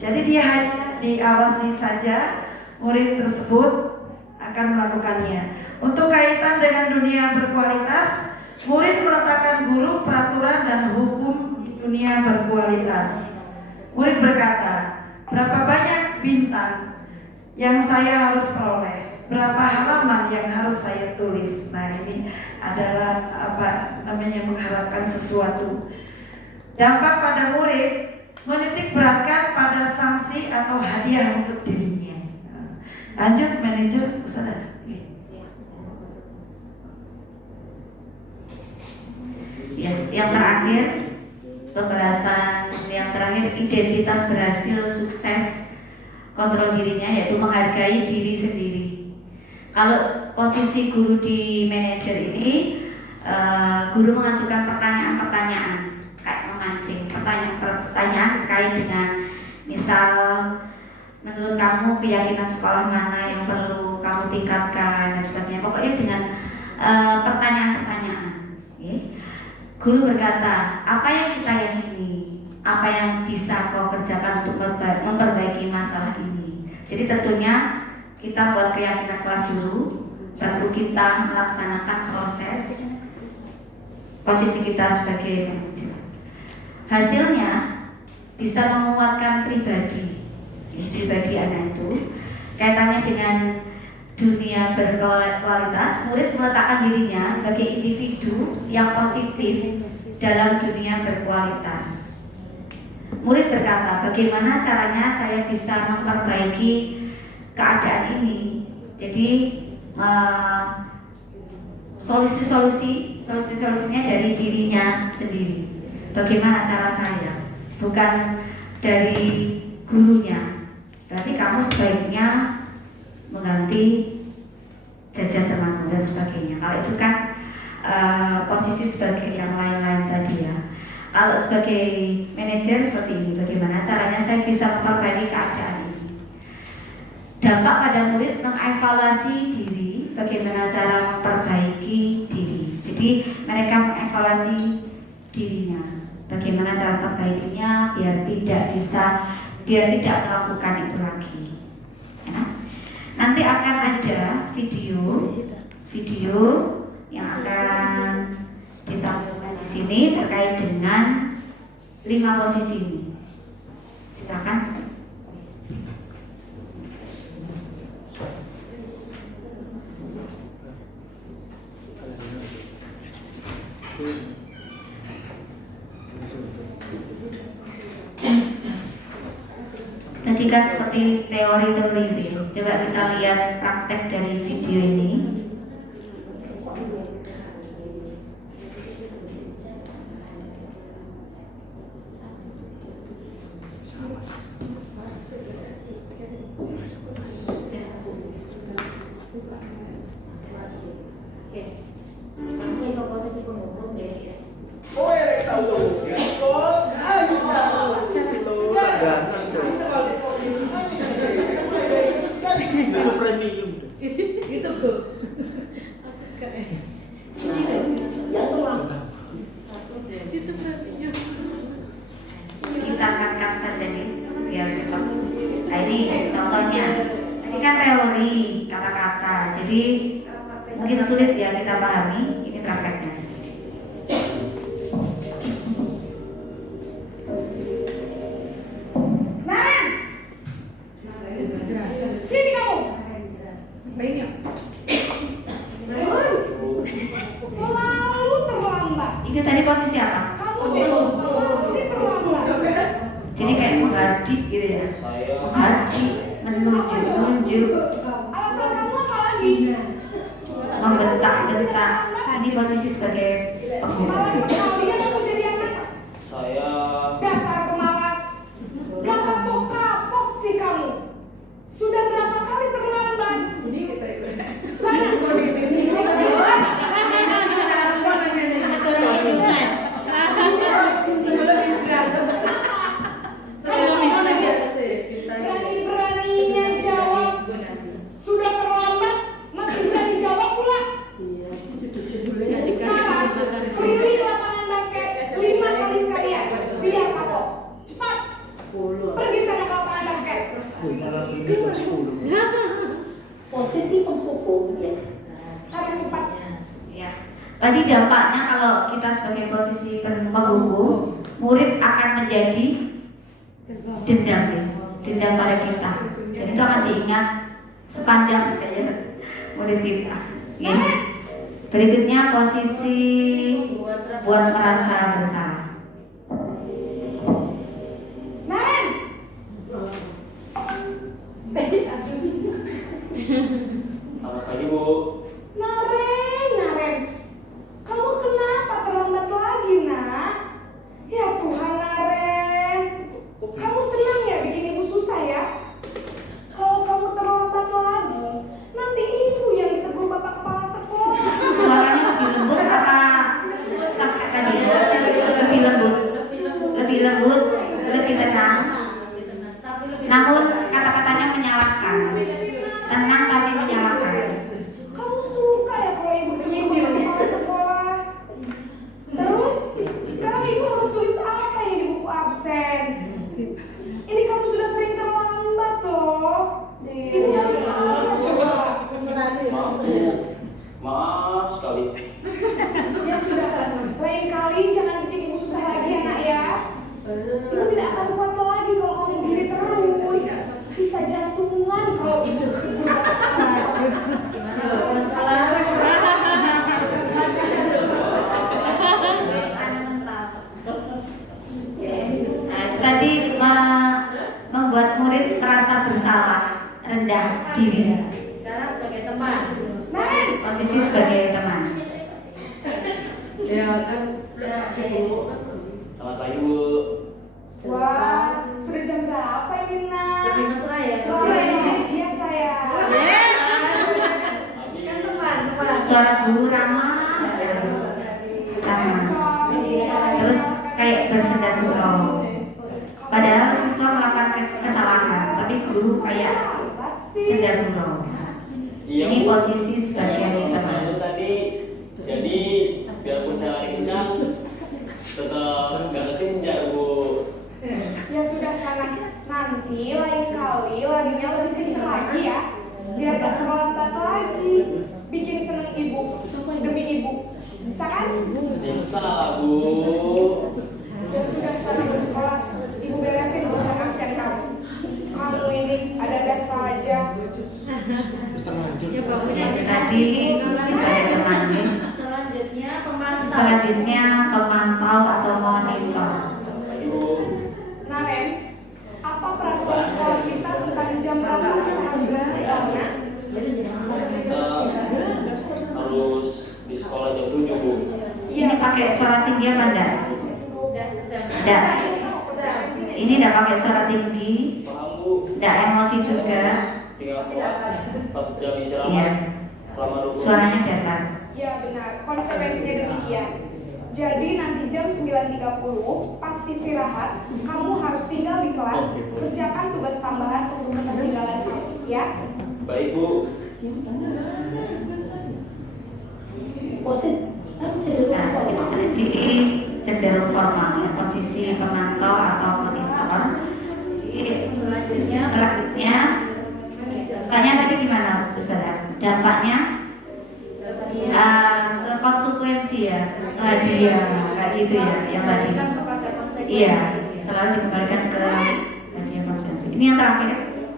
Jadi dia hanya diawasi saja, murid tersebut akan melakukannya. Untuk kaitan dengan dunia berkualitas, murid meletakkan guru, peraturan dan hukum di dunia berkualitas. Murid berkata, berapa banyak bintang yang saya harus peroleh, berapa halaman yang harus saya tulis. Nah, ini adalah mengharapkan sesuatu. Dampak pada murid, menitik beratkan pada sanksi atau hadiah untuk dirinya. Lanjut manajer, Ustaz. Ya, yang terakhir, pembahasan yang terakhir, identitas berhasil sukses kontrol dirinya, yaitu menghargai diri sendiri. Kalau posisi guru di manajer ini, guru mengajukan pertanyaan-pertanyaan kayak memancing, pertanyaan terkait dengan Misal menurut kamu keyakinan sekolah mana yang perlu kamu tingkatkan dan sebagainya. Pokoknya dengan pertanyaan-pertanyaan. Okay. Guru berkata, apa yang kita yakini, apa yang bisa kau kerjakan untuk memperbaiki masalah ini. Jadi tentunya kita buat keyakinan kelas dulu, baru kita melaksanakan proses posisi kita sebagai manajer. Hasilnya bisa menguatkan pribadi anak itu. Kaitannya dengan dunia berkualitas, murid meletakkan dirinya sebagai individu yang positif dalam dunia berkualitas. Murid berkata, bagaimana caranya saya bisa memperbaiki keadaan ini? Jadi solusinya dari dirinya sendiri. Bagaimana cara saya? Bukan dari gurunya. Berarti kamu sebaiknya mengganti jajan temanmu dan sebagainya. Kalau itu kan posisi sebagai yang lain-lain tadi ya. Kalau sebagai manajer seperti ini, bagaimana caranya saya bisa memperbaiki keadaan ini? Dampak pada murid mengevaluasi diri, bagaimana cara memperbaiki diri. Jadi mereka mengevaluasi dirinya, bagaimana cara perbaikinya biar tidak melakukan itu lagi. Ya. Nanti akan ada video yang akan ditampilkan di sini terkait dengan 5 posisi ini. Silakan. Tadi kan seperti teori-teori itu ya. Coba kita lihat praktek dari video ini. Masih ke posisi pembungkus deh. Itu premium. Itu tuh. Kita angkat saja nih biar cepat. Nah ini contohnya. Ini kan teori kata-kata. Jadi mungkin sulit ya kita pahami. Ini prakteknya. Sini kamu. Selalu terlambat. Ini tadi posisi apa? Kamu pasti terlambat. Jadi kayak menghadik gitu ya. Menghadik, menunjuk. Alasan kamu apa lagi? Membentak-bentak. Ini posisi sebagai Malas pengurus. sekali ya kamu jadi anak. Saya Dasar pemalas. Gak kapok-kapok sih kamu. Sudah berapa kali terlambat? Saya berani-beraninya jawab. Sudah terlambat, masih berani jawab pula. Sekarang keliling lapangan basket 5 kali sekalian. Biar kapok. Cepat. Pergi sana ke lapangan basket. Posisi pemukul ya. Sana cepat. Ya. Tadi dampaknya kalau kita sebagai posisi pembuku, murid akan menjadi dendam ya, dendam pada kita. Dan itu akan diingat sepanjang kayak murid kita. Ya. Berikutnya posisi buat merasa bersalah. Naren. selamat pagi Bu. Naren. Kamu kenapa terlambat lagi, nak? Ya Tuhan, Naren. Kamu senang ya bikin ibu susah ya? Kalau kamu terlambat lagi, nanti ibu yang ditegur bapak kepala sekolah. Suaranya lebih lembut apa sampai tadi? diri. Sekarang sebagai teman. Posisi sebagai teman. Ya kan. Selamat pagi Bu. Wah, sudah jam berapa ini nak? Lebih mesra ya. Iya saya. Kan teman. Suara guru ramah sekali. Ramah. Terus kayak bersenda gurau. Padahal siswa melakukan kesalahan, tapi guru kayak senda gurau. Ini Bu. posisi sebagai teman. Itu tadi, jadi biarpun saya lari kencang, tetap nggak kekejar Bu. Ya sudah sana, nanti lain kali larinya lebih kencang lagi ya, biar gak terlambat lagi. Bikin seneng ibu demi ibu, bisa kan? Bisa lah Bu. Ya sudah sana bersekolah, ibu beresin urusan absen kamu. Kamu ini ada saja. Tadi sebagai teman. Selanjutnya pemantau atau monitor. Selamat pagi Bu. Naren, apa perasaan sekolah kita tentang jam berapa kita harus berangkat? Kita harus di sekolah jam 7 Bu. Ini pakai suara tinggi apa enggak? Enggak. Ini enggak pakai suara tinggi, Paham Bu? enggak emosi juga. Tinggal kelas pas jam Iya. istirahat selama 20 Suaranya datar. Ya benar, konsekuensinya demikian. Jadi nanti jam 9.30 pas istirahat, kamu harus tinggal di kelas, kerjakan tugas tambahan untuk ketertinggalan kamu, ya. Baik Bu. Nah, itu tadi cenderung formal ya, posisi pemantau atau monitor. Jadi selanjutnya tadi gimana Bu Sarah? Dampaknya ke konsekuensi ya, hadiah kayak gitu ya, yang tadi. Iya, selalu dikembalikan ke hadiah konsekuensi. Ini yang terakhir,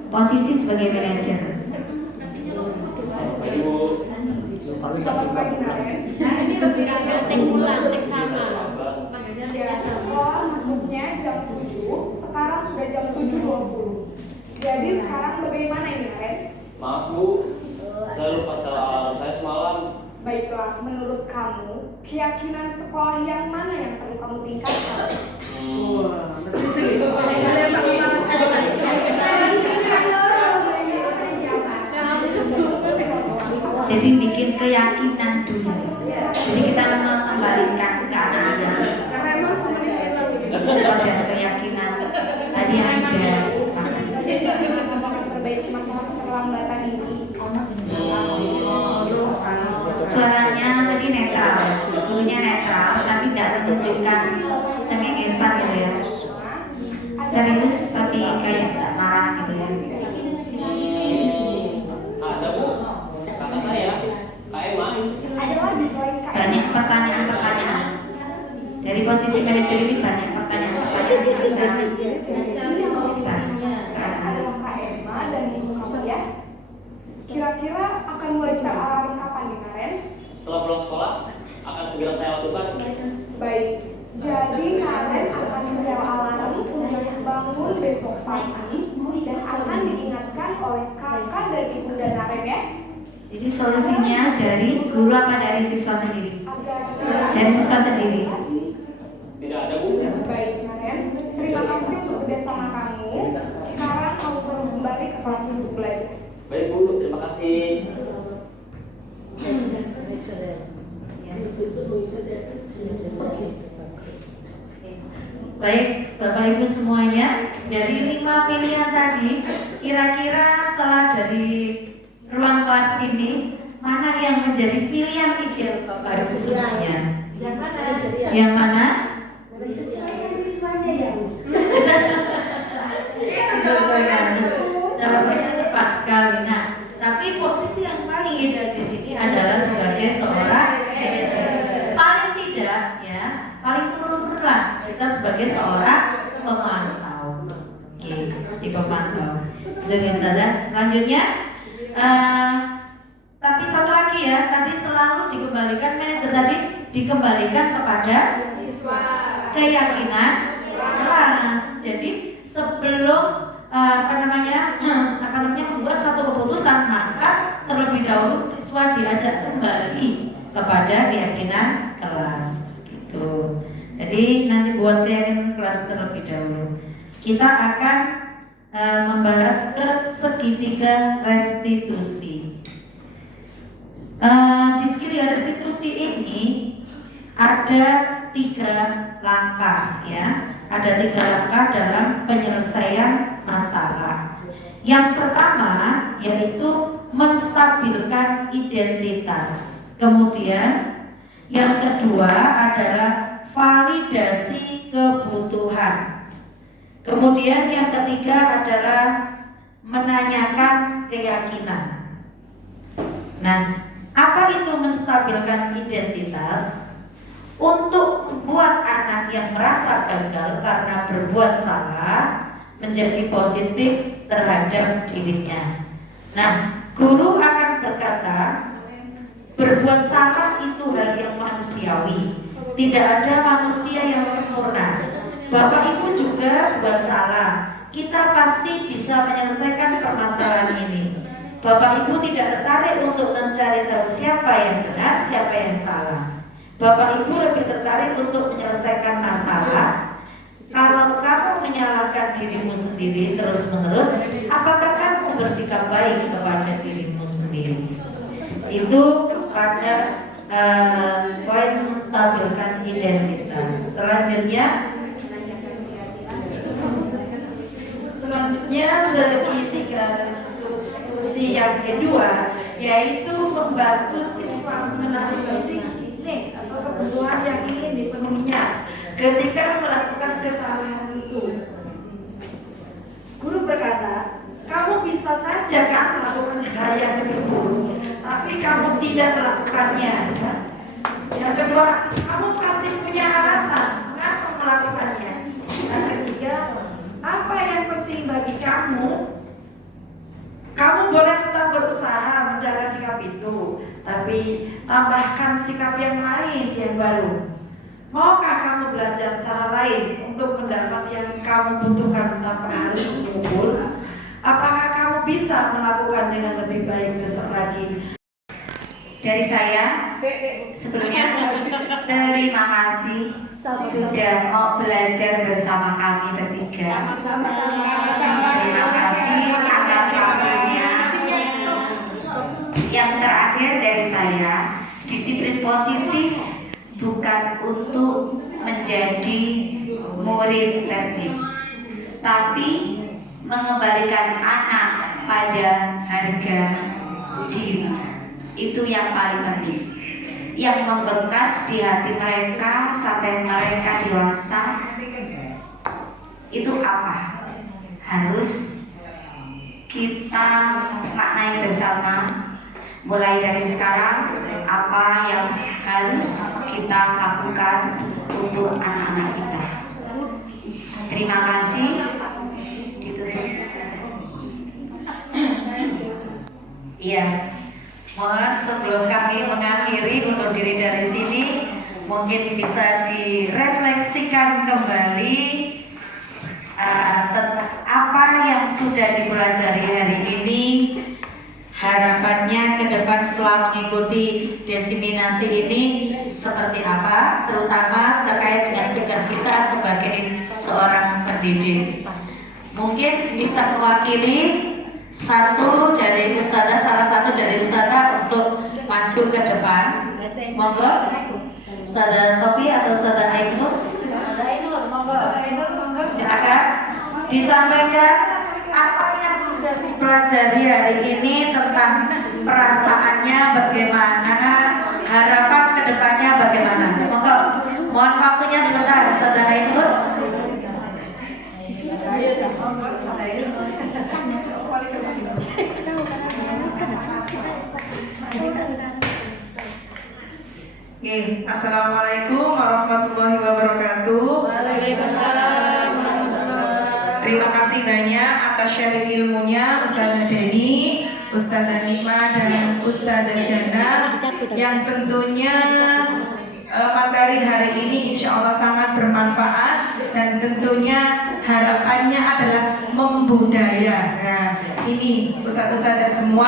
posisi sebagai manajer. Selamat pagi Bu. Selamat pagi Naren. Ya, sekolah masuknya jam 7, sekarang sudah jam 7.20. Jadi sekarang bagaimana ini Naren? Maaf Bu, saya lupa salah alarm saya semalam. Baiklah, menurut kamu, keyakinan sekolah yang mana yang perlu kamu tingkatkan? Jadi bikin keyakinan dulu. Jadi kita mengembalikan ke anak-anak pada keyakinan tadi yang sudah Perbaiki masalah keterlambatan ini. suaranya tadi netral, gurunya netral, tapi tidak menunjukkan cengengesan gitu ya. Serius tapi kayak nggak marah gitu ya. Ada Bu, kata saya, Kak Emma. Ada lagi selain Kak Banyak pertanyaan-pertanyaan dari posisi manajer ini, banyak pertanyaan-pertanyaan yang kita adalah Kak Emma dan ibu kamu ya. Kira-kira akan mulai start alarm kapan nih Karen? Setelah pulang sekolah, akan segera saya lakukan. Baik, jadi Karen akan setel alarm untuk bangun besok pagi dan akan diingatkan oleh kakak dan ibu dan Karen ya. Jadi solusinya dari guru apa dari siswa sendiri? Dari siswa sendiri. Tidak ada Bu. Baik Karen, terima kasih untuk kerjasama kamu. Sekarang kamu perlu kembali ke kelas untuk belajar. Baik Bu, terima kasih. Baik, Bapak Ibu semuanya, dari 5 pilihan tadi, kira-kira setelah dari ruang kelas ini, mana yang menjadi pilihan ideal Bapak Ibu semuanya? Yang mana? Yang mana? Jawabannya tepat sekali. Nah, tapi posisi yang paling ideal di sini adalah sebagai seorang manajer. Paling tidak, ya, paling turun-turunlah kita sebagai seorang pemantau. Oke, di pemantau. Itu misalnya. Selanjutnya, tapi satu lagi ya, tadi selalu dikembalikan manajer tadi dikembalikan kepada keyakinan kelas. Jadi sebelum membuat satu keputusan, maka terlebih dahulu siswa diajak kembali kepada keyakinan kelas gitu. Jadi nanti buat keyakinan kelas terlebih dahulu. Kita akan membahas ke segitiga restitusi. Di segitiga restitusi ini ada 3 langkah ya. Ada 3 langkah dalam penyelesaian masalah. Yang pertama yaitu menstabilkan identitas. Kemudian yang kedua adalah validasi kebutuhan. Kemudian yang ketiga adalah menanyakan keyakinan. Nah, apa itu menstabilkan identitas? Untuk membuat anak yang merasa gagal karena berbuat salah menjadi positif terhadap dirinya. Nah, guru akan berkata, berbuat salah itu hal yang manusiawi. Tidak ada manusia yang sempurna. Bapak Ibu juga buat salah. Kita pasti bisa menyelesaikan permasalahan ini. Bapak Ibu tidak tertarik untuk mencari tahu siapa yang benar, siapa yang salah. Bapak Ibu lebih tertarik untuk menyelesaikan masalah. Kalau kamu menyalahkan dirimu sendiri terus-menerus, apakah kamu bersikap baik kepada dirimu sendiri? Itu pada poin menstabilkan identitas. Selanjutnya segitiga restitusi yang kedua yaitu membantu siswa mengenali basic atau kebutuhan yang ingin dipenuhinya ketika melakukan kesalahan itu. Guru berkata, kamu bisa saja kan melakukan hal yang lebih buruk, tapi kamu tidak melakukannya. Yang kedua, kamu pasti punya alasan mengapa melakukannya. Yang ketiga, apa yang penting bagi kamu? Kamu boleh tetap berusaha menjaga sikap itu, tapi tambahkan sikap yang lain yang baru. Maukah kamu belajar cara lain untuk mendapat yang kamu butuhkan tanpa harus mengumpul? Apakah kamu bisa melakukan dengan lebih baik besok lagi? Dari saya, sebelumnya terima kasih sudah mau belajar bersama kami bertiga. Terima kasih atas waktunya. Yang terakhir dari saya, disiplin positif bukan untuk menjadi murid tertib, tapi mengembalikan anak pada harga diri. Itu yang paling penting, yang membekas di hati mereka sampai mereka dewasa. Itu apa? Harus kita maknai bersama. Mulai dari sekarang, apa yang harus kita lakukan untuk anak-anak kita. Terima kasih. Ditutup. Iya. Mohon sebelum kami mengakhiri undur diri dari sini, mungkin bisa direfleksikan kembali tentang apa yang sudah dipelajari hari ini. Harapannya ke depan setelah mengikuti desiminasi ini seperti apa, terutama terkait dengan tugas kita sebagai seorang pendidik. Mungkin bisa mewakili salah satu dari ustazah untuk maju ke depan. Monggo, Ustazah Sofi atau Ustazah Ainur. Monggo. Silakan disampaikan apa yang sudah dipelajari hari ini, tentang perasaannya bagaimana, harapan kedepannya bagaimana. Monggo, mohon waktunya sebentar, Ustazah Ainur. Oke, assalamualaikum warahmatullahi wabarakatuh. Waalaikumsalam. Terima kasih banyak atas sharing ilmunya Ustazah Deni, Ustazah Nikma, dan Ustazah Jana, yang tentunya materi hari ini insya Allah sangat bermanfaat dan tentunya harapannya adalah membudaya. Nah, ini ustadz-ustadzah semua,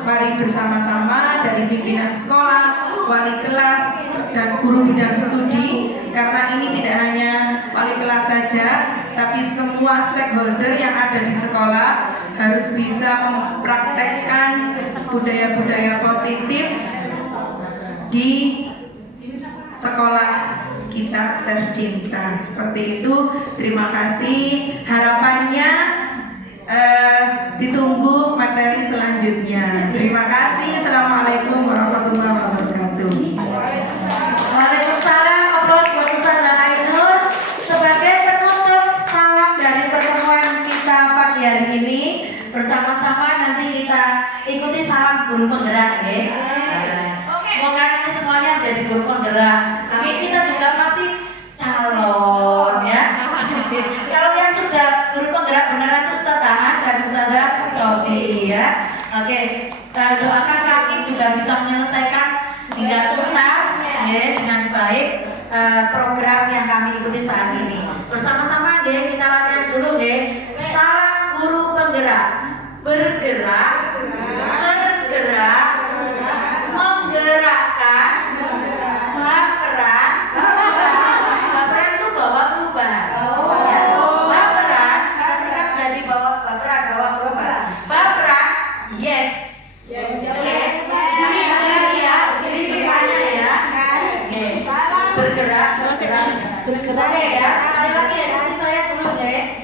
mari bersama-sama dari pimpinan sekolah, wali kelas, dan guru bidang studi, karena ini tidak hanya wali kelas saja, tapi semua stakeholder yang ada di sekolah harus bisa mempraktekkan budaya-budaya positif di sekolah kita tercinta. Seperti itu, terima kasih. Harapannya ditunggu materi selanjutnya. Terima kasih. Assalamualaikum warahmatullahi wabarakatuh. Waalaikumsalam. Aplaus buat Ustaz Ainur. Sebagai penutup salam dari pertemuan kita pagi hari ini, bersama-sama nanti kita ikuti salam guru penggerak ya. Semoga nanti semuanya menjadi guru penggerak. Tapi kita juga masih calon ya. Kalau yang sudah guru penggerak beneran itu Ustaz Tahan dan Ustazah Sofi ya. Oke, doakan kami juga bisa menyelesaikan hingga tuntas ya, dengan baik program yang kami ikuti saat ini. Bersama-sama ya, kita latihan dulu ya. Salam guru penggerak. Bergerak, bergerak, menggerakkan, baperan. Baperan itu bawa perubahan. Baperan, kita singkat dari bawa baperan, bawa perubahan. Baperan, yes. Yes. Jadi semuanya ya. Oke. Bergerak, bergerak. Oke ya, sekali lagi ya, nanti saya dulu ya.